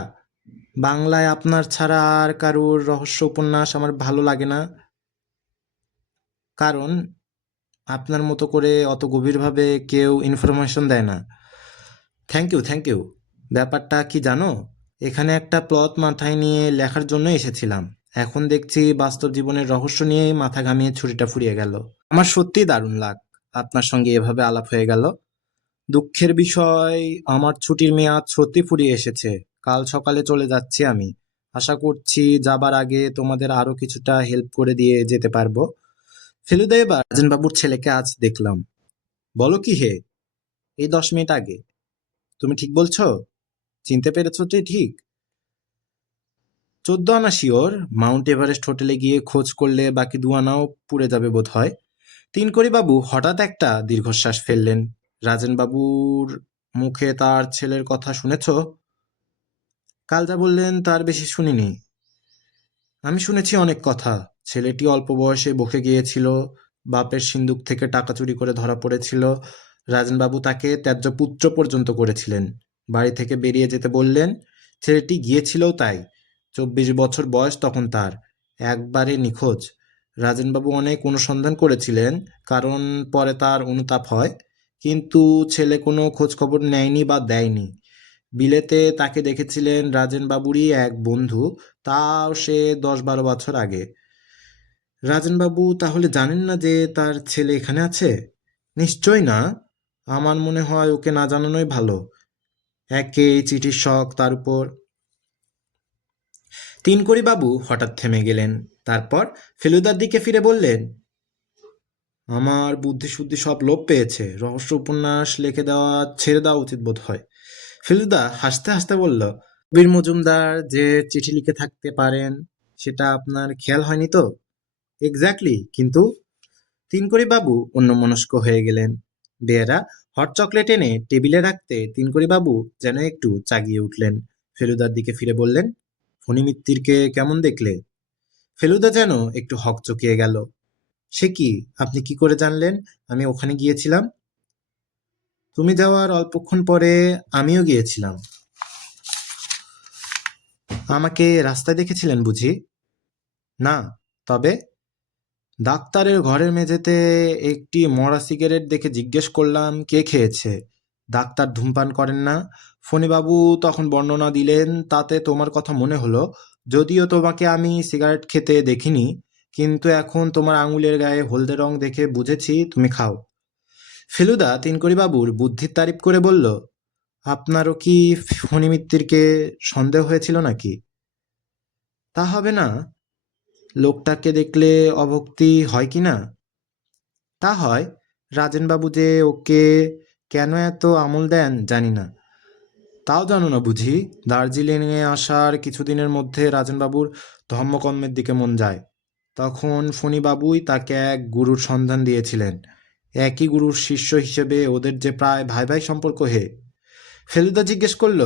বাংলায় আপনার ছাড়া আর কারুর রহস্য উপন্যাস আমার ভালো লাগে না, কারণ আপনার মতো করে অত গভীরভাবে কেউ ইনফরমেশন দেয় না। Thank you, thank you. ব্যাপারটা কি জানো, এখানে একটা প্লট মাথায় নিয়ে লেখার জন্য এসেছিলাম। এখন দেখছি বাস্তব জীবনের রহস্য নিয়েই মাথা ঘামিয়ে ছুটিটা ফুরিয়ে গেল। আমার সত্যিই দারুণ লাগ আপনার সঙ্গে এভাবে আলাপ হয়ে গেল। দুঃখের বিষয়, আমার ছুটির মেয়াদ সত্যি ফুরিয়ে এসেছে। কাল সকালে চলে যাচ্ছি আমি। আশা করছি যাবার আগে তোমাদের আরো কিছুটা হেল্প করে দিয়ে যেতে পারবো। ফেলুদা এবার রাজেনবাবুর ছেলেকে আজ দেখলাম। বলো কি হে, এই 10 মিনিট আগে। তুমি ঠিক বলছো? চিনতে পেরেছো তুই ঠিক? 14 আনা শিওর। মাউন্ট এভারেস্ট হোটেলে গিয়ে খোঁজ করলে বাকি 2 আনাও পুড়ে যাবে বোধ হয়। বাবু হঠাৎ একটা দীর্ঘশ্বাস ফেললেন। রাজেনবাবুর মুখে তার ছেলের কথা শুনেছ? কাল যা বললেন তার বেশি শুনিনি। আমি শুনেছি অনেক কথা। ছেলেটি অল্প বয়সে বকে গিয়েছিল, বাপের সিন্দুক থেকে টাকা চুরি করে ধরা পড়েছিল। রাজনবাবু তাকে ত্যায্য পুত্র পর্যন্ত করেছিলেন। বাড়ি থেকে বেরিয়ে যেতে বললেন। ছেলেটি গিয়েছিলও তাই। 24 বছর বয়স তখন তার। একবারে নিখোঁজ। রাজনবাবু অনেক অনুসন্ধান করেছিলেন, কারণ পরে তার অনুতাপ হয়। কিন্তু ছেলে কোনো খোঁজ খবর নেয়নি বা দেয়নি। বিলেতে তাকে দেখেছিলেন রাজেনবাবুরই এক বন্ধু, তাও সে 10-12 বছর আগে। রাজেনবাবু তাহলে জানেন না যে তার ছেলে এখানে আছে? নিশ্চয় না। আমার মনে হয় ওকে না জানানোই ভালো। একে এই চিঠির শখ, তার উপর। বাবু হঠাৎ থেমে গেলেন। তারপর ফেলুদার দিকে ফিরে বললেন, আমার বুদ্ধি শুদ্ধি সব লোপ পেয়েছে। রহস্য উপন্যাস লিখে দেওয়া ছেড়ে দেওয়া উচিত বোধ হয়। ফেলুদা হাসতে হাসতে বলল, বীর মজুমদার যে চিঠি লিখে থাকতে পারেন সেটা আপনার খেয়াল হয়নি তো? এক্স্যাক্টলি, কিন্তু বাবু অন্যমনস্ক হয়ে গেলেন। বেয়ারা হট চকলেট এনে টেবিলে রাখতে বাবু যেন একটু চাগিয়ে উঠলেন। ফেলুদার দিকে ফিরে বললেন, ফণিমিত্তিরকে কেমন দেখলে? ফেলুদা যেন একটু হকচকিয়ে গেল। সে কি? আপনি কি করে জানলেন আমি ওখানে গিয়েছিলাম? তুমি যাওয়ার অল্পক্ষণ পরে আমিও গিয়েছিলাম। আমাকে রাস্তায় দেখেছিলেন বুঝি? না, তবে ডাক্তারের ঘরের মেঝেতে একটি মরা সিগারেট দেখে জিজ্ঞেস করলাম কে খেয়েছে। ডাক্তার ধূমপান করেন না। ফণিবাবু তখন বর্ণনা দিলেন, তাতে তোমার কথা মনে হলো। যদিও তোমাকে আমি সিগারেট খেতে দেখিনি, কিন্তু এখন তোমার আঙুলের গায়ে হলদে রং দেখে বুঝেছি তুমি খাও। ফেলুদা বাবুর বুদ্ধির তারিফ করে বলল, আপনারও কি ফণিমিত্তিরকে সন্দেহ হয়েছিল নাকি? তা হবে না। লোকটাকে দেখলে অভক্তি হয় কি না? তা হয়। রাজেনবাবু যে ওকে কেন এত আমল দেন জানি না। তাও জানো না বুঝি? দার্জিলিংয়ে আসার কিছুদিনের মধ্যে রাজেনবাবুর ধর্মকর্মের দিকে মন যায়। তখন ফণিবাবুই তাকে এক গুরুর সন্ধান দিয়েছিলেন। একই গুরুর শিষ্য হিসেবে ওদের যে প্রায় ভাই ভাই সম্পর্ক হে। ফেলুদা জিজ্ঞেস করল,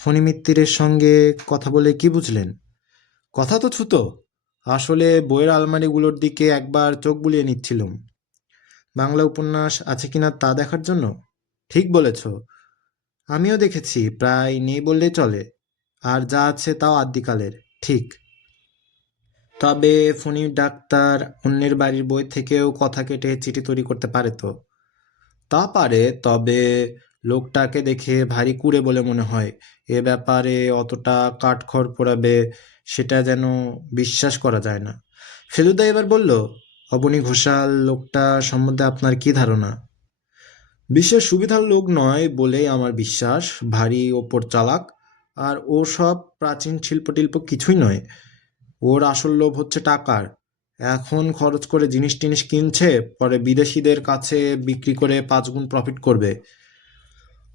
ফণিমিত্তিরের সঙ্গে কথা বলে কি বুঝলেন? কথা তো ছুতো। আসলে বইয়ের আলমারিগুলোর দিকে একবার চোখ বুলিয়ে নিচ্ছিলুম, বাংলা উপন্যাস আছে কিনা তা দেখার জন্য। ঠিক বলেছ। আমিও দেখেছি, প্রায় নেই বললেই চলে। আর যা আছে তাও আদ্যিকালের। ঠিক। তবে ফণির ডাক্তার অন্যের বাড়ির বই থেকেও কথা কেটে চিঠি তৈরি করতে পারে তো? তা পারে, তবে লোকটাকে দেখে ভারী কুঁড়ে বলে মনে হয়। এ ব্যাপারে অতটা কাঠখড় পোড়াবে সেটা যেন বিশ্বাস করা যায় না। ফেলুদা এবার বলল, অবনী ঘোষাল লোকটা সম্বন্ধে আপনার কি ধারণা? বিশেষ সুবিধার লোক নয় বলেই আমার বিশ্বাস। ভারী ওপর চালাক। আর ও সব প্রাচীন শিল্প-টিল্প কিছুই নয়। ওর আসল লোভ হচ্ছে টাকার। এখন খরচ করে জিনিস টিনিস কিনছে, পরে বিদেশিদের কাছে বিক্রি করে 5 গুণ প্রফিট করবে।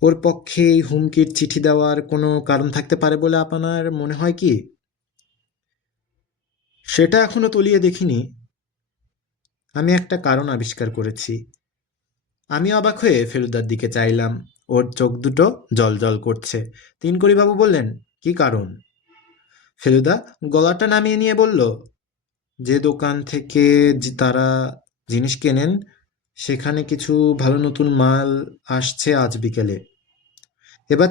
ওর পক্ষে এই হুমকির চিঠি দেওয়ার কোনো কারণ থাকতে পারে বলে আপনার মনে হয় কি? সেটা এখনো তলিয়ে দেখিনি। আমি একটা কারণ আবিষ্কার করেছি। আমি অবাক হয়ে ফেলুদার দিকে চাইলাম। ওর চোখ দুটো জল করছে। বাবু বললেন, কি কারণ? ফেলুদা গলাটা নামিয়ে নিয়ে বলল, যে দোকান থেকে তারা জিনিস কেনেন সেখানে কিছু ভালো নতুন মাল আসছে আজ বিকেলে। এবার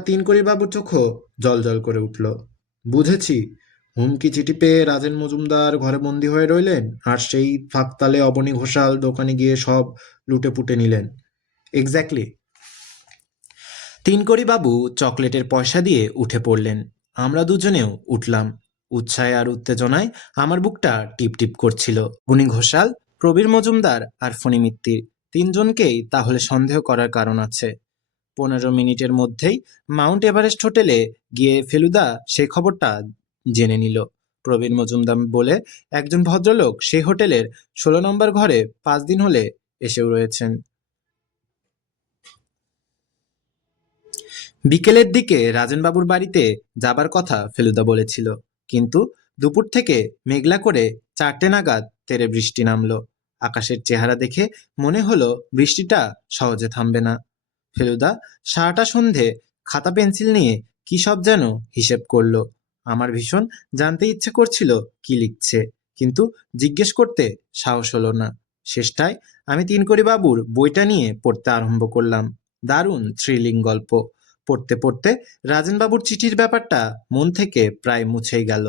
বাবুর চোখও জল করে উঠল। বুঝেছি। হুমকি চিঠি পেয়ে রাজেন মজুমদার ঘরে বন্দি হয়ে রইলেন, আর সেই ফাঁকতালে অবনী ঘোষাল দোকানে গিয়ে সব লুটে পুটে নিলেন। এক্স্যাক্টলি। বাবু চকলেটের পয়সা দিয়ে উঠে পড়লেন। আমরা দুজনেও উঠলাম। উৎসাহে আর উত্তেজনায় আমার বুকটা টিপ টিপ করছিল। গুণী ঘোষাল, প্রবীর মজুমদার আর ফণিমিত্তির তিনজনকেই তাহলে সন্দেহ করার কারণ আছে। 15 মিনিটের মধ্যেই মাউন্ট এভারেস্ট হোটেলে গিয়ে ফেলুদা সেই খবরটা জেনে নিল। প্রবীণ মজুমদার বলে একজন ভদ্রলোক সেই হোটেলের 16 নম্বর ঘরে 5 দিন হলে এসেও রয়েছেন। বিকেলের দিকে রাজনবাবুর বাড়িতে যাবার কথা ফেলুদা বলেছিল, কিন্তু দুপুর থেকে মেঘলা করে 4টে নাগাদ তেড়ে বৃষ্টি নামলো। আকাশের চেহারা দেখে মনে হলো বৃষ্টিটা সহজে থামবে না। ফেলুদা সারাটা সন্ধে খাতা পেন্সিল নিয়ে কি সব যেন হিসেব করলো। আমার ভীষণ জানতে ইচ্ছে করছিল কি লিখছে, কিন্তু জিজ্ঞেস করতে সাহস হলো না। শেষটায় আমি তিনকড়ি বাবুর বইটা নিয়ে পড়তে আরম্ভ করলাম। দারুণ থ্রিলিং গল্প। পড়তে পড়তে রাজেনবাবুর চিঠির ব্যাপারটা মন থেকে প্রায় মুছেই গেল।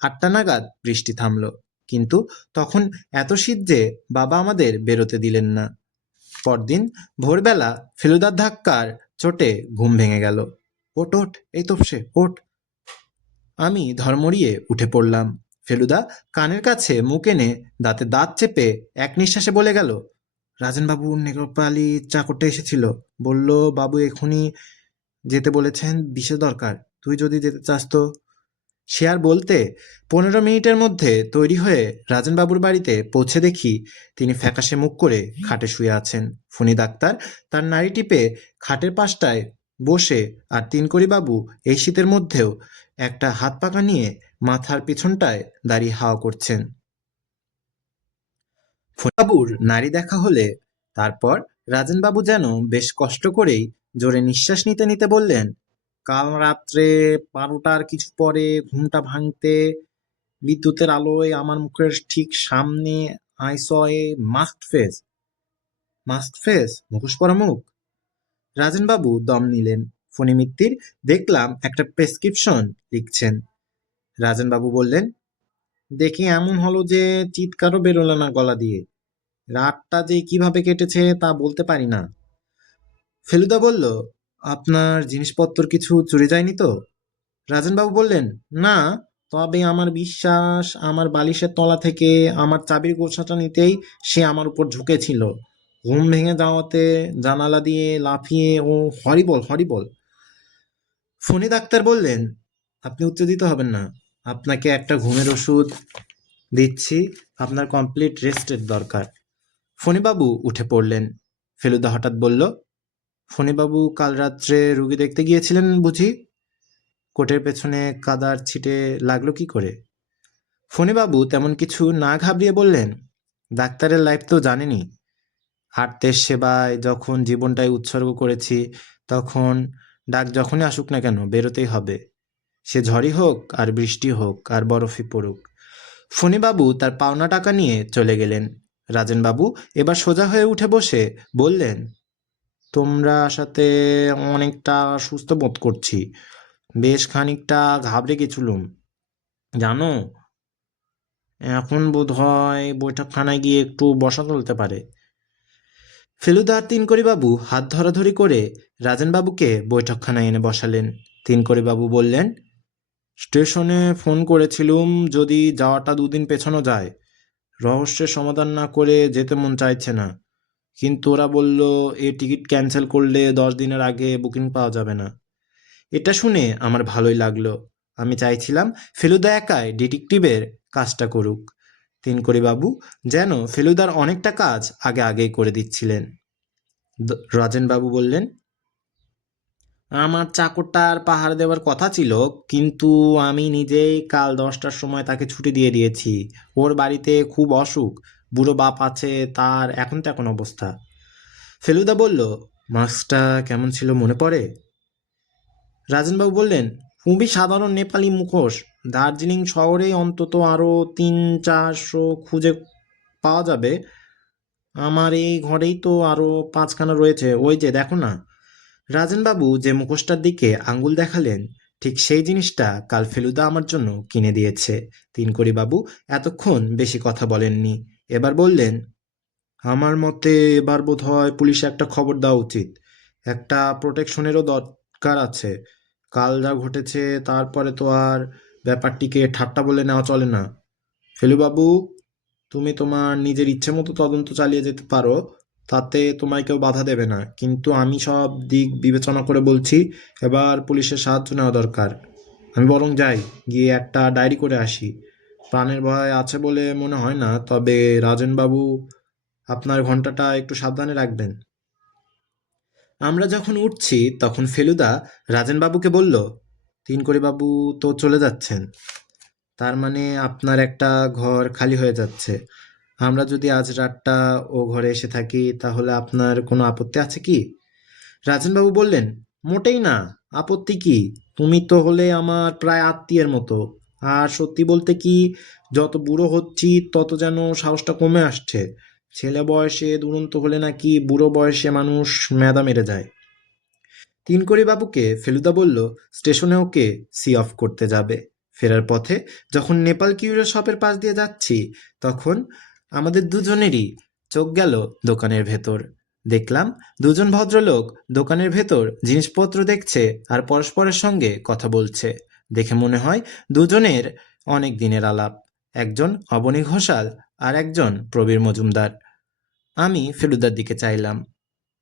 8টা নাগাদ বৃষ্টি থামলো, কিন্তু তখন এত শীত যে বাবা আমাদের বেরোতে দিলেন না। পরদিন ভোরবেলা ফেলুদার ধাক্কার চোটে ঘুম ভেঙে গেল। ওঠ ওঠ, এই তোপসে ওঠ। আমি ধর্মড়িয়ে উঠে পড়লাম। ফেলুদা কানের কাছে মুখ এনে দাঁতে দাঁত চেপে এক নিঃশ্বাসে বলে গেল, রাজেনবাবুর নেগ্রোপালি চাকরটা এসেছিল, বলল বাবু এখনই যেতে বলেছেন, বিশেষ দরকার, তুই যদি যেতে চাস তো। সে আর বলতে 15 মিনিটের মধ্যে তৈরি হয়ে রাজনবাবুর বাড়িতে পৌঁছে দেখি তিনি ফ্যাকাশে মুখ করে খাটে শুয়ে আছেন। ফণি ডাক্তার তার নাড়ি টিপে খাটের পাশটায় বসে, আর তিনকড়ি বাবু এই শীতের মধ্যেও একটা হাত পাকা নিয়ে মাথার পিছনটায় দাঁড়িয়ে হাওয়া করছেন। ফণিবাবুর নাড়ি দেখা হলে তারপর রাজনবাবু যেন বেশ কষ্ট করেই জোরে নিঃশ্বাস নিতে নিতে বললেন, কাল রাত্রে 12টার কিছু পরে ঘুমটা ভাঙতে বিদ্যুতের আলোয় আমার মুখের ঠিক সামনে I saw A masked face. Masked face? মুখোশ পরা মুখ? রাজনবাবু দম নিলেন। ফণি মিত্তির দেখলাম একটা প্রেসক্রিপশন লিখছেন। রাজনবাবু বললেন, দেখে এমন হলো যে চিৎকারও বেরোলো না গলা দিয়ে। রাতটা যে কিভাবে কেটেছে তা বলতে পারি না। ফেলুদা বলল, আপনার জিনিসপত্র কিছু চুরি যায়নি তো? রাজনবাবু বললেন, না, তবে আমার বিশ্বাস আমার বালিশের তলা থেকে আমার চাবির গোছাটা নিতেই সে আমার উপর ঝুঁকেছিল। ঘুম ভেঙে যাওয়াতে জানালা দিয়ে লাফিয়ে ও হরিবল হরিবল। ফণি ডাক্তার বললেন, আপনি উত্তেজিত হবেন না, আপনাকে একটা ঘুমের ওষুধ দিচ্ছি, আপনার কমপ্লিট রেস্টের দরকার। ফণিবাবু উঠে পড়লেন। ফেলুদা হঠাৎ বলল, ফণিবাবু কাল রাত্রে রুগী দেখতে গিয়েছিলেন বুঝি? কোটের পেছনে কাদার ছিটে লাগলো কি করে? ফণিবাবু তেমন কিছু না ঘাবড়িয়ে বললেন, ডাক্তারের লাইফ তো জানেনি, আর্তের সেবায় যখন জীবনটাই উৎসর্গ করেছি, তখন ডাক যখনই আসুক না কেন বেরোতেই হবে, সে ঝড়ই হোক আর বৃষ্টি হোক আর বরফই পড়ুক। ফণিবাবু তার পাওনা টাকা নিয়ে চলে গেলেন। রাজেনবাবু এবার সোজা হয়ে উঠে বসে বললেন, তোমরা আসাতে অনেকটা সুস্থ বোধ করছি, বেশ খানিকটা ঘাবড়ে গেছিলুম জানো। এখন বোধ হয় বৈঠকখানায় গিয়ে একটু বসা চলতে পারে। ফেলুদা আর তিনকড়িবাবু হাত ধরাধরি করে রাজেনবাবুকে বৈঠকখানায় এনে বসালেন। তিনকড়িবাবু বললেন, স্টেশনে ফোন করেছিলুম, যদি যাওয়াটা 2 দিন পেছানো যায়। রহস্যের সমাধান না করে যেতে মন চাইছে না, কিন্তু ওরা বলল এ টিকিট ক্যান্সেল করলে 10 দিনের আগে বুকিং পাওয়া যাবে না। এটা শুনে আমার ভালোই লাগলো। আমি চাইছিলাম ফেলুদা একাই ডিটেকটিভের কাজটা করুক। তিনকড়িবাবু যেন ফেলুদার অনেকটা কাজ আগে আগেই করে দিচ্ছিলেন। রাজেনবাবু বললেন, আমার চাকরটার পাহাড় দেওয়ার কথা ছিল, কিন্তু আমি নিজেই কাল 10টার সময় তাকে ছুটি দিয়ে দিয়েছি। ওর বাড়িতে খুব অসুখ, বুড়ো বাপ আছে, তার এখন তেমন অবস্থা। ফেলুদা বলল, মাস্কটা কেমন ছিল মনে পড়ে? রাজেনবাবু বললেন, খুবই সাধারণ নেপালি মুখোশ। দার্জিলিং শহরে অন্তত আরও 300-400 খুঁজে পাওয়া যাবে। আমার এই ঘরেই তো আরও 5খানা রয়েছে, ওই যে দেখো না। রাজেনবাবু যে মুখোশটার দিকে আঙ্গুল দেখালেন, ঠিক সেই জিনিসটা কাল ফেলুদা আমার জন্য কিনে দিয়েছে। তিনকড়িবাবু এতক্ষণ বেশি কথা বলেননি। এবার বললেন, আমার মতে এবার বোধ হয় পুলিশে একটা খবর দেওয়া উচিত। একটা প্রোটেকশনেরও দরকার আছে। কাল যা ঘটেছে তারপরে তো আর ব্যাপারটিকে ঠাট্টা বলে নেওয়া চলে না। ফেলুবাবু, তুমি তোমার নিজের ইচ্ছে মতো তদন্ত চালিয়ে যেতে পারো, তাতে তোমায় কেউ বাধা দেবে না, কিন্তু আমি সব দিক বিবেচনা করে বলছি, এবার পুলিশের সাহায্য নেওয়া দরকার। আমি বরং যাই, গিয়ে একটা ডায়েরি করে আসি। প্রাণের ভয় আছে বলে মনে হয় না, তবে রাজেনবাবু আপনার ঘন্টাটা একটু সাবধানে রাখবেন। আমরা যখন উঠছি তখন ফেলুদা রাজেনবাবুকে বলল, বাবু তো চলে যাচ্ছেন, তার মানে আপনার একটা ঘর খালি হয়ে যাচ্ছে। আমরা যদি আজ রাতটা ও ঘরে এসে থাকি তাহলে আপনার কোনো আপত্তি আছে কি? রাজেনবাবু বললেন, মোটেই না। আপত্তি কি? তুমি তো হলে আমার প্রায় আত্মীয়ের মতো। আর সত্যি বলতে কি, যত বুড়ো হচ্ছি তত যেন সাহসটা কমে আসছে। ছেলে বয়সে দুরন্ত হলে নাকি বুড়ো বয়সে মানুষ মেধা মেরে যায়। বাবুকে ফেলুদা বলল স্টেশনে ওকে সি অফ করতে যাবে। ফেরার পথে যখন নেপাল কিউরিও শপের পাশ দিয়ে যাচ্ছি তখন আমাদের দুজনেরই চোখ গেল দোকানের ভেতর। দেখলাম দুজন ভদ্রলোক দোকানের ভেতর জিনিসপত্র দেখছে আর পরস্পরের সঙ্গে কথা বলছে। দেখে মনে হয় দুজনের অনেক দিনের আলাপ। একজন অবনী ঘোষাল আর একজন প্রবীর মজুমদার। আমি ফেলুদার দিকে চাইলাম।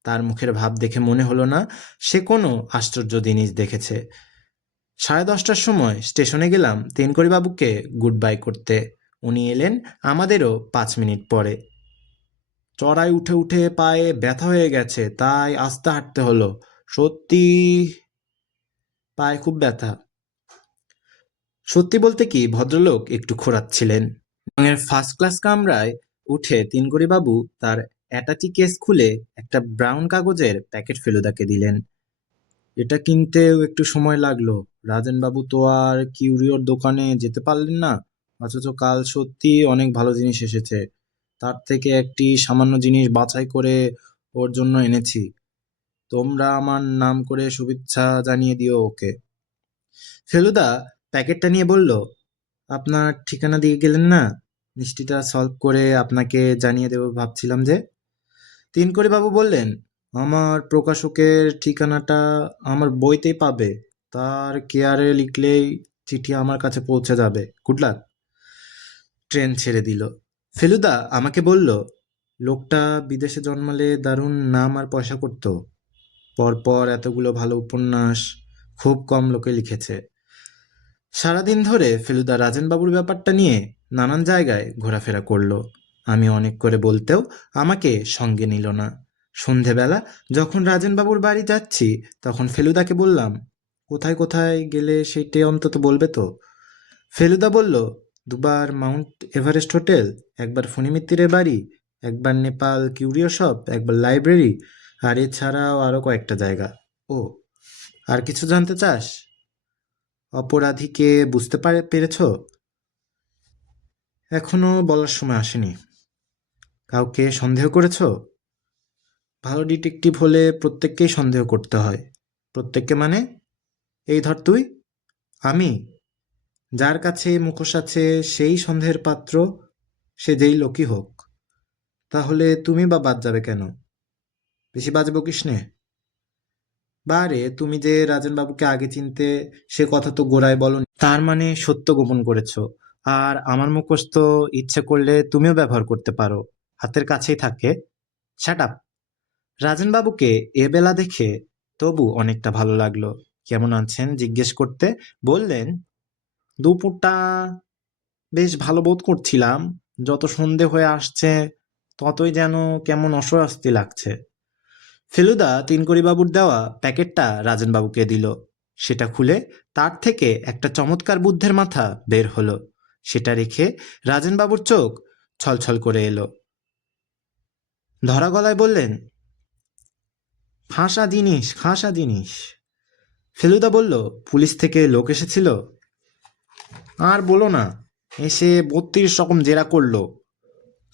তার মুখের ভাব দেখে মনে হলো না সে কোনো আশ্চর্য জিনিস দেখেছে। 10:30টার সময় স্টেশনে গেলাম বাবুকে গুড বাই করতে। উনি এলেন আমাদেরও 5 মিনিট পরে। চড়াই উঠে উঠে পায়ে ব্যথা হয়ে গেছে, তাই আস্তে হাঁটতে হলো। সত্যি পায়ে খুব ব্যথা। সত্যি বলতে কি, ভদ্রলোক একটু খোঁড়াচ্ছিলেন। রঙের ফার্স্ট ক্লাস কামরায় উঠে বাবু তার অ্যাটাচি কেস খুলে একটা ব্রাউন কাগজের প্যাকেট ফেলুদাকে দিলেন। এটা কিনতেও একটু সময় লাগলো। রাজেনবাবু তো আর কিউরিওর দোকানে যেতে পারলেন না, অথচ কাল সত্যি অনেক ভালো জিনিস এসেছে। তার থেকে একটি সামান্য জিনিস বাছাই করে ওর জন্য এনেছি। তোমরা আমার নাম করে শুভেচ্ছা জানিয়ে দিও ওকে। ফেলুদা প্যাকেটটা নিয়ে বলল, আপনার ঠিকানা দিয়ে গেলেন না? মিষ্টিটা সলভ করে আপনাকে জানিয়ে দেবো ভাবছিলাম যে। বাবু বললেন, আমার প্রকাশকের ঠিকানাটা আমার বইতেই পাবে। তার কেয়ারে লিখলেই চিঠি আমার কাছে পৌঁছে যাবে। Good luck. ট্রেন ছেড়ে দিল। ফেলুদা আমাকে বলল, লোকটা বিদেশে জন্মালে দারুণ নাম আর পয়সা করত। পরপর এতগুলো ভালো উপন্যাস খুব কম লোকে লিখেছে। সারাদিন ধরে ফেলুদা রাজেনবাবুর ব্যাপারটা নিয়ে নানান জায়গায় ঘোরাফেরা করলো। আমি অনেক করে বলতেও আমাকে সঙ্গে নিল না। সন্ধেবেলা যখন রাজেনবাবুর বাড়ি যাচ্ছি তখন ফেলুদাকে বললাম, কোথায় কোথায় গেলে সেইটে অন্তত বলবে তো। ফেলুদা বলল, দুবার মাউন্ট এভারেস্ট হোটেল, একবার ফণি মিত্তিরের বাড়ি, একবার নেপাল কিউরিও শপ, একবার লাইব্রেরি, আর এছাড়াও আরও কয়েকটা জায়গা। ও, আর কিছু জানতে চাস? অপরাধীকে বুঝতে পেরেছ? এখনো বলার সময় আসেনি। কাউকে সন্দেহ করেছ? ভালো ডিটেকটিভ হলে প্রত্যেককেই সন্দেহ করতে হয়। প্রত্যেককে মানে? এই ধর তুই, আমি, যার কাছে মুখোশ আছে সেই সন্দেহের পাত্র, সে যেই লোকই হোক। তাহলে তুমি বা বাদ যাবে কেন? বেশি বাজে বকিস নে। বারে, তুমি যে রাজেনবাবুকে আগে চিনতে সে কথা তো গোড়ায় বলনি। তার মানে সত্য গোপন করেছো। আর আমার মুখোশ তো ইচ্ছে করলে তুমিও ব্যবহার করতে পারো, হাতের কাছেই থাকে। Shut up. রাজেনবাবুকে এবেলা দেখে তবু অনেকটা ভালো লাগলো। কেমন আছেন জিজ্ঞেস করতে বললেন, দুপুরটা বেশ ভালো বোধ করছিলাম। যত সন্ধে হয়ে আসছে ততই যেন কেমন অস্বস্তি লাগছে। ফেলুদা বাবুর দেওয়া প্যাকেটটা রাজেনবাবুকে দিল। সেটা খুলে তার থেকে একটা চমৎকার বুদ্ধের মাথা বের হলো। সেটা রেখে রাজেনবাবুর চোখ ছলছল করে এলো। ধরা গলায় বললেন, ফাঁসা জিনিস, ফাঁসা জিনিস। ফেলুদা বলল, পুলিশ থেকে লোক এসেছিল? আর বলো না, এসে 32 রকম জেরা করলো।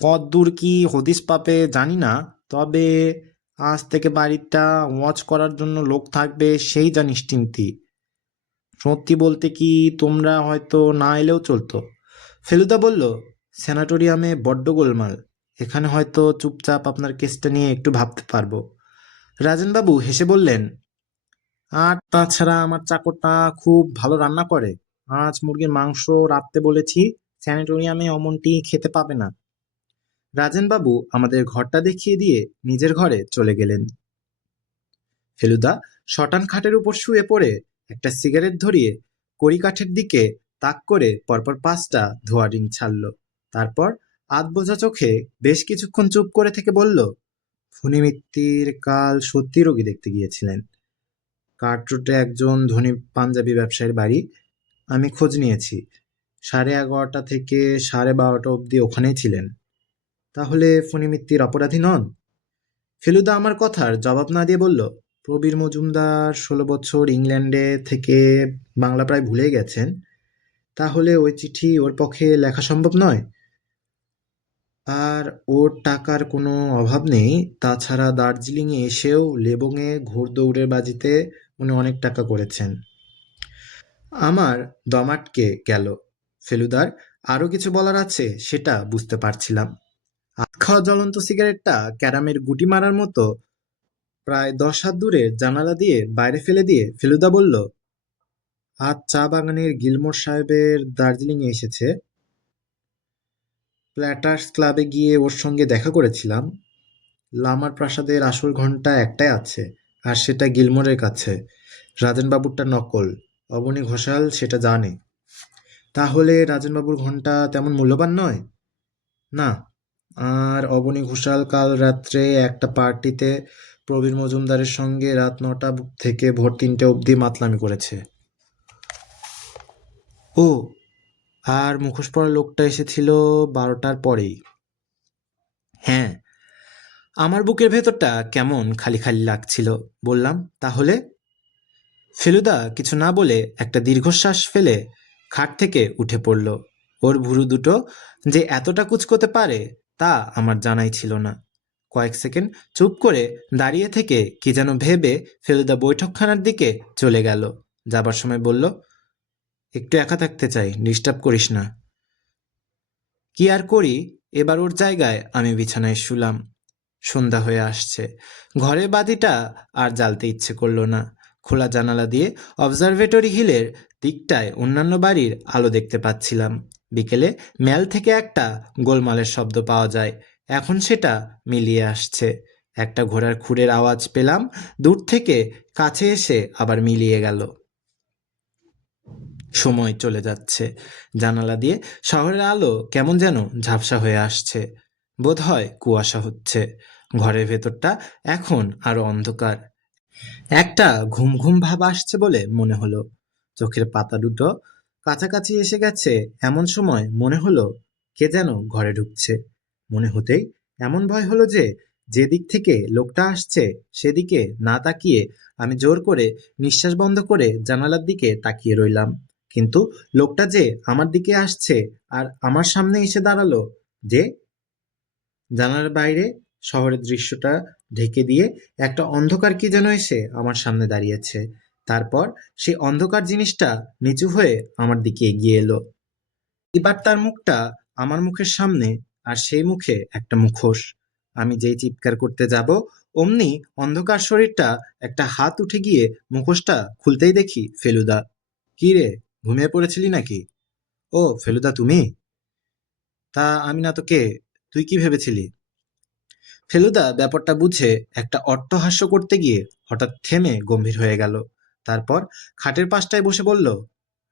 কতদূর কি হদিস পাবে জানি না, তবে আজ থেকে বাড়িটা ওয়াচ করার জন্য লোক থাকবে সেই যা নিশ্চিন্তি। সত্যি বলতে কি, তোমরা হয়তো না এলেও চলতো। ফেলুদা বলল, স্যানাটোরিয়ামে বড্ড গোলমাল, এখানে হয়তো চুপচাপ আপনার কেসটা নিয়ে একটু ভাবতে পারবো। রাজেনবাবু হেসে বললেন, আর তাছাড়া আমার চাকরটা খুব ভালো রান্না করে। আজ মুরগির মাংস রাঁধতে বলেছি, স্যানিটোরিয়ামে অমনটি খেতে পাবে না। রাজেনবাবু আমাদের ঘরটা দেখিয়ে দিয়ে নিজের ঘরে চলে গেলেন। ফেলুদা শটান খাটের উপর শুয়ে পড়ে একটা সিগারেট ধরিয়ে কড়িকাঠের দিকে তাক করে পরপর 5টা ধোঁয়া রিং ছাড়ল। তারপর আধবোঝা চোখে বেশ কিছুক্ষণ চুপ করে থেকে বলল, ফণী মিত্তির কাল সত্যি রোগী দেখতে গিয়েছিলেন। কার্ট রোডে একজন ধনী পাঞ্জাবি ব্যবসায়ীর বাড়ি। আমি খোঁজ নিয়েছি। 11:30 থেকে 12:30 অবধি ওখানেই ছিলেন। তাহলে ফণী মিত্তির অপরাধী নন? ফেলুদা আমার কথার জবাব না দিয়ে বলল, প্রবীর মজুমদার 16 বছর ইংল্যান্ডে থেকে বাংলা প্রায় ভুলেই গেছেন। তাহলে ওই চিঠি ওর পক্ষে লেখা সম্ভব নয়। আর ওর টাকার কোনো অভাব নেই। তাছাড়া দার্জিলিংয়ে এসেও লেবুঙে ঘোড়দৌড়ের বাজিতে উনি অনেক টাকা করেছেন। আমার দম আটকে গেল। ফেলুদার আরও কিছু বলার আছে সেটা বুঝতে পারছিলাম। হাত খাওয়া জ্বলন্ত সিগারেটটা ক্যারামের গুটি মারার মতো প্রায় 10 হাত দূরে জানালা দিয়ে বাইরে ফেলে দিয়ে ফেলুদা বলল, আজ চা বাগানের গিলমোর সাহেবের দার্জিলিংয়ে এসেছে। প্ল্যাটার্স ক্লাবে গিয়ে ওর সঙ্গে দেখা করেছিলাম। লামার প্রাসাদের আসল ঘণ্টা একটাই আছে, আর সেটা গিলমোরের কাছে। রাজেনবাবুরটা নকল। অবনী ঘোষাল সেটা জানে। তাহলে রাজেনবাবুর ঘণ্টা তেমন মূল্যবান নয়? না। আর অবনী ঘোষাল কাল রাত্রে একটা পার্টিতে প্রবীর মজুমদারের সঙ্গে রাত 9টা থেকে ভোর 3টে অবধি মাতলামি করেছে। ও, আর মুখোশ পরা লোকটা এসেছিল 12টার পরেই। হ্যাঁ। আমার বুকের ভেতরটা কেমন খালি খালি লাগছিল। বললাম, তাহলে? ফেলুদা কিছু না বলে একটা দীর্ঘশ্বাস ফেলে খাট থেকে উঠে পড়ল। ওর ভুরু দুটো যে এতটা কুঁচকোতে পারে তা আমার জানাই ছিল না। কয়েক সেকেন্ড চুপ করে দাঁড়িয়ে থেকে কি যেন ভেবে ফেলুদা বৈঠকখানার দিকে চলে গেল। যাবার সময় বলল, একটু একা থাকতে চাই, ডিস্টার্ব করিস না। কি আর করি, এবার ওর জায়গায় আমি বিছানায় শুলাম। সন্ধ্যা হয়ে আসছে। ঘরের বাতিটা আর জ্বালতে ইচ্ছে করলো না। খোলা জানালা দিয়ে অবজারভেটরি হিলের দিকটায় অন্যান্য বাড়ির আলো দেখতে পাচ্ছিলাম। বিকেলে ম্যাল থেকে একটা গোলমালের শব্দ পাওয়া যায়। এখন সেটা মিলিয়ে আসছে। একটা ঘোড়ার খুরের আওয়াজ পেলাম দূর থেকে, কাছে এসে আবার মিলিয়ে গেল। সময় চলে যাচ্ছে। জানালা দিয়ে শহরের আলো কেমন যেন ঝাপসা হয়ে আসছে। বোধহয় কুয়াশা হচ্ছে। ঘরের ভেতরটা এখন আরো অন্ধকার। একটা ঘুম ঘুম ভাব আসছে বলে মনে হলো। চোখের পাতা দুটো কাছাকাছি এসে গেছে এমন সময় মনে হলো কে যেন ঘরে ঢুকছে। মনে হতেই এমন ভয় হলো যে যেদিক থেকে লোকটা আসছে সেদিকে না তাকিয়ে আমি জোর করে নিঃশ্বাস বন্ধ করে জানালার দিকে তাকিয়ে রইলাম। কিন্তু লোকটা যে আমার দিকে আসছে আর আমার সামনে এসে দাঁড়ালো, যে জানালার বাইরে শহরের দৃশ্যটা ঢেকে দিয়ে একটা অন্ধকার কি যেন এসে আমার সামনে দাঁড়িয়েছে। তারপর সেই অন্ধকার জিনিসটা নিচু হয়ে আমার দিকে এগিয়ে এলো। এবার তার মুখটা আমার মুখের সামনে, আর সেই মুখে একটা মুখোশ। আমি যেই চিৎকার করতে যাব অমনি অন্ধকার শরীরটা একটা হাত উঠে গিয়ে মুখোশটা খুলতেই দেখি ফেলুদা। কি রে, ঘুমিয়ে পড়েছিলি নাকি? ও ফেলুদা, তুমি? তা আমি না তো কে? তুই কি ভেবেছিলি? ফেলুদা ব্যাপারটা বুঝে একটা অট্টহাস্য করতে গিয়ে হঠাৎ থেমে গম্ভীর হয়ে গেল। তারপর খাটের পাশটায় বসে বলল,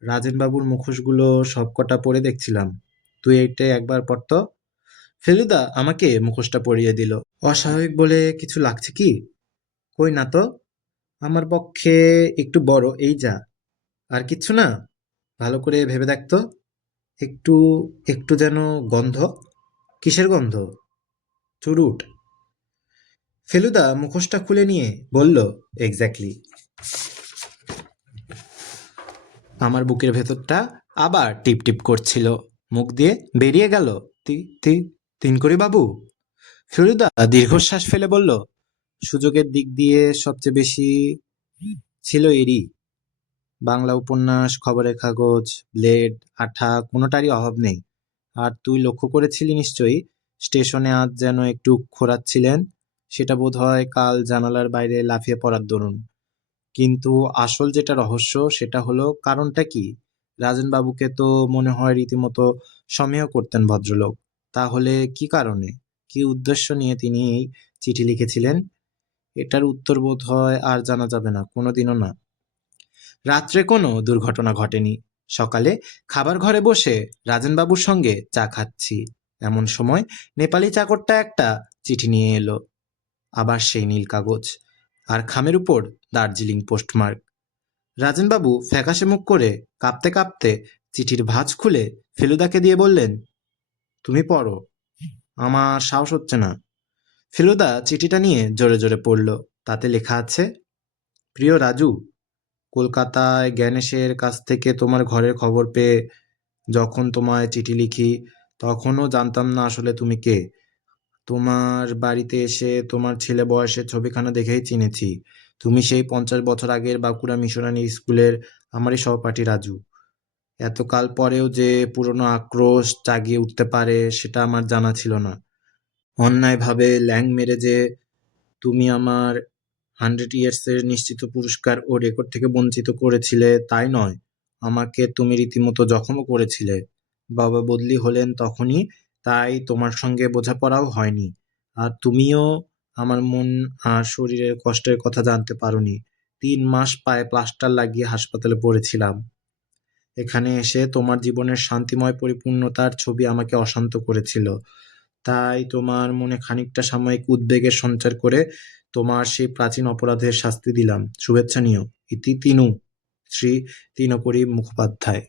রাজেনবাবুর মুখোশগুলো সবকটা পরে দেখছিলাম। তুই এইটা একবার পর তো। ফেলুদা আমাকে মুখোশটা পরিয়ে দিল। অস্বাভাবিক বলে কিছু লাগছে কি? কই না তো। আমার পক্ষে একটু বড়, এই যা। আর কিচ্ছু না? ভালো করে ভেবে দেখ তো। একটু একটু যেন গন্ধ। কিসের গন্ধ? চুরুট। ফেলুদা মুখোশটা খুলে নিয়ে বলল, এক্স্যাক্টলি। আমার বুকের ভেতরটা আবার টিপ টিপ করছিল। মুখ দিয়ে বেরিয়ে গেল, তি তি তিনকড়ি বাবু। ফেলুদা দীর্ঘশ্বাস ফেলে বলল, সুযোগের দিক দিয়ে সবচেয়ে বেশি ছিল এরই। বাংলা উপন্যাস, খবরের কাগজ, ব্লেড, আঠা কোনোটারই অভাব নেই। আর তুই লক্ষ্য করেছিলি নিশ্চয়ই, স্টেশনে আজ যেন একটু খোঁড়াচ্ছিলেন। সেটা বোধ হয় কাল জানালার বাইরে লাফিয়ে পড়ার দরুন। কিন্তু আসল যেটা রহস্য সেটা হলো কারণটা কি? রাজনবাবুকে তো মনে হয় রীতিমতো সমীহ করতেন ভদ্রলোক। তাহলে কি কারণে, কি উদ্দেশ্য নিয়ে তিনি এই চিঠি লিখেছিলেন? এটার উত্তর বোধ হয় আর জানা যাবে না, কোনোদিনও না। রাত্রে কোনো দুর্ঘটনা ঘটেনি। সকালে খাবার ঘরে বসে রাজেনবাবুর সঙ্গে চা খাচ্ছি, এমন সময় নেপালি চাকরটা একটা চিঠি নিয়ে এলো। আবার সেই নীল কাগজ, আর খামের উপর দার্জিলিং পোস্টমার্ক। রাজেনবাবু ফ্যাকাশে মুখ করে কাঁপতে কাঁপতে চিঠির ভাঁজ খুলে ফেলুদাকে দিয়ে বললেন, তুমি পড়ো, আমার সাহস হচ্ছে না। ফেলুদা চিঠিটা নিয়ে জোরে জোরে পড়ল। তাতে লেখা আছে, প্রিয় রাজু, কলকাতায় জ্ঞানেশের কাছ থেকে তোমার ঘরের খবর পেয়ে যখন তোমায় চিঠি লিখি, তখনও জানতাম না আসলে তুমি কে। তোমার বাড়িতে এসে তোমার ছেলে বয়সের ছবিখানা দেখেই চিনেছি। তুমি সেই 50 বছর আগের বাঁকুড়া মিশনারি স্কুলের আমারই সহপাঠী রাজু। এতকাল পরেও যে পুরনো আক্রোশ জাগিয়ে উঠতে পারে সেটা আমার জানা ছিল না। অন্যায়ভাবে ল্যাং মেরে যে তুমি আমার 100 ইয়ার্সের নিশ্চিত পুরস্কার ও রেকর্ড থেকে বঞ্চিত করেছিলে তাই নয়, আমাকে তুমি রীতিমতো জখমও করেছিলে। বাবা বদলি হলেন তখনই, তাই তোমার সঙ্গে বোঝাপড়াও হয়নি। আর তুমিও আমার মন আর শরীরের কষ্টের কথা জানতে পারোনি। 3 মাস পায়ে প্লাস্টার লাগিয়ে হাসপাতালে পড়েছিলাম। এখানে এসে তোমার জীবনের শান্তিময় পরিপূর্ণতার ছবি আমাকে অশান্ত করেছিল। তাই তোমার মনে খানিকটা সাময়িক উদ্বেগের সঞ্চার করে তোমার সেই প্রাচীন অপরাধের শাস্তি দিলাম। শুভেচ্ছা নিও। ইতি তিনু, শ্রী তৃণকরী মুখোপাধ্যায়।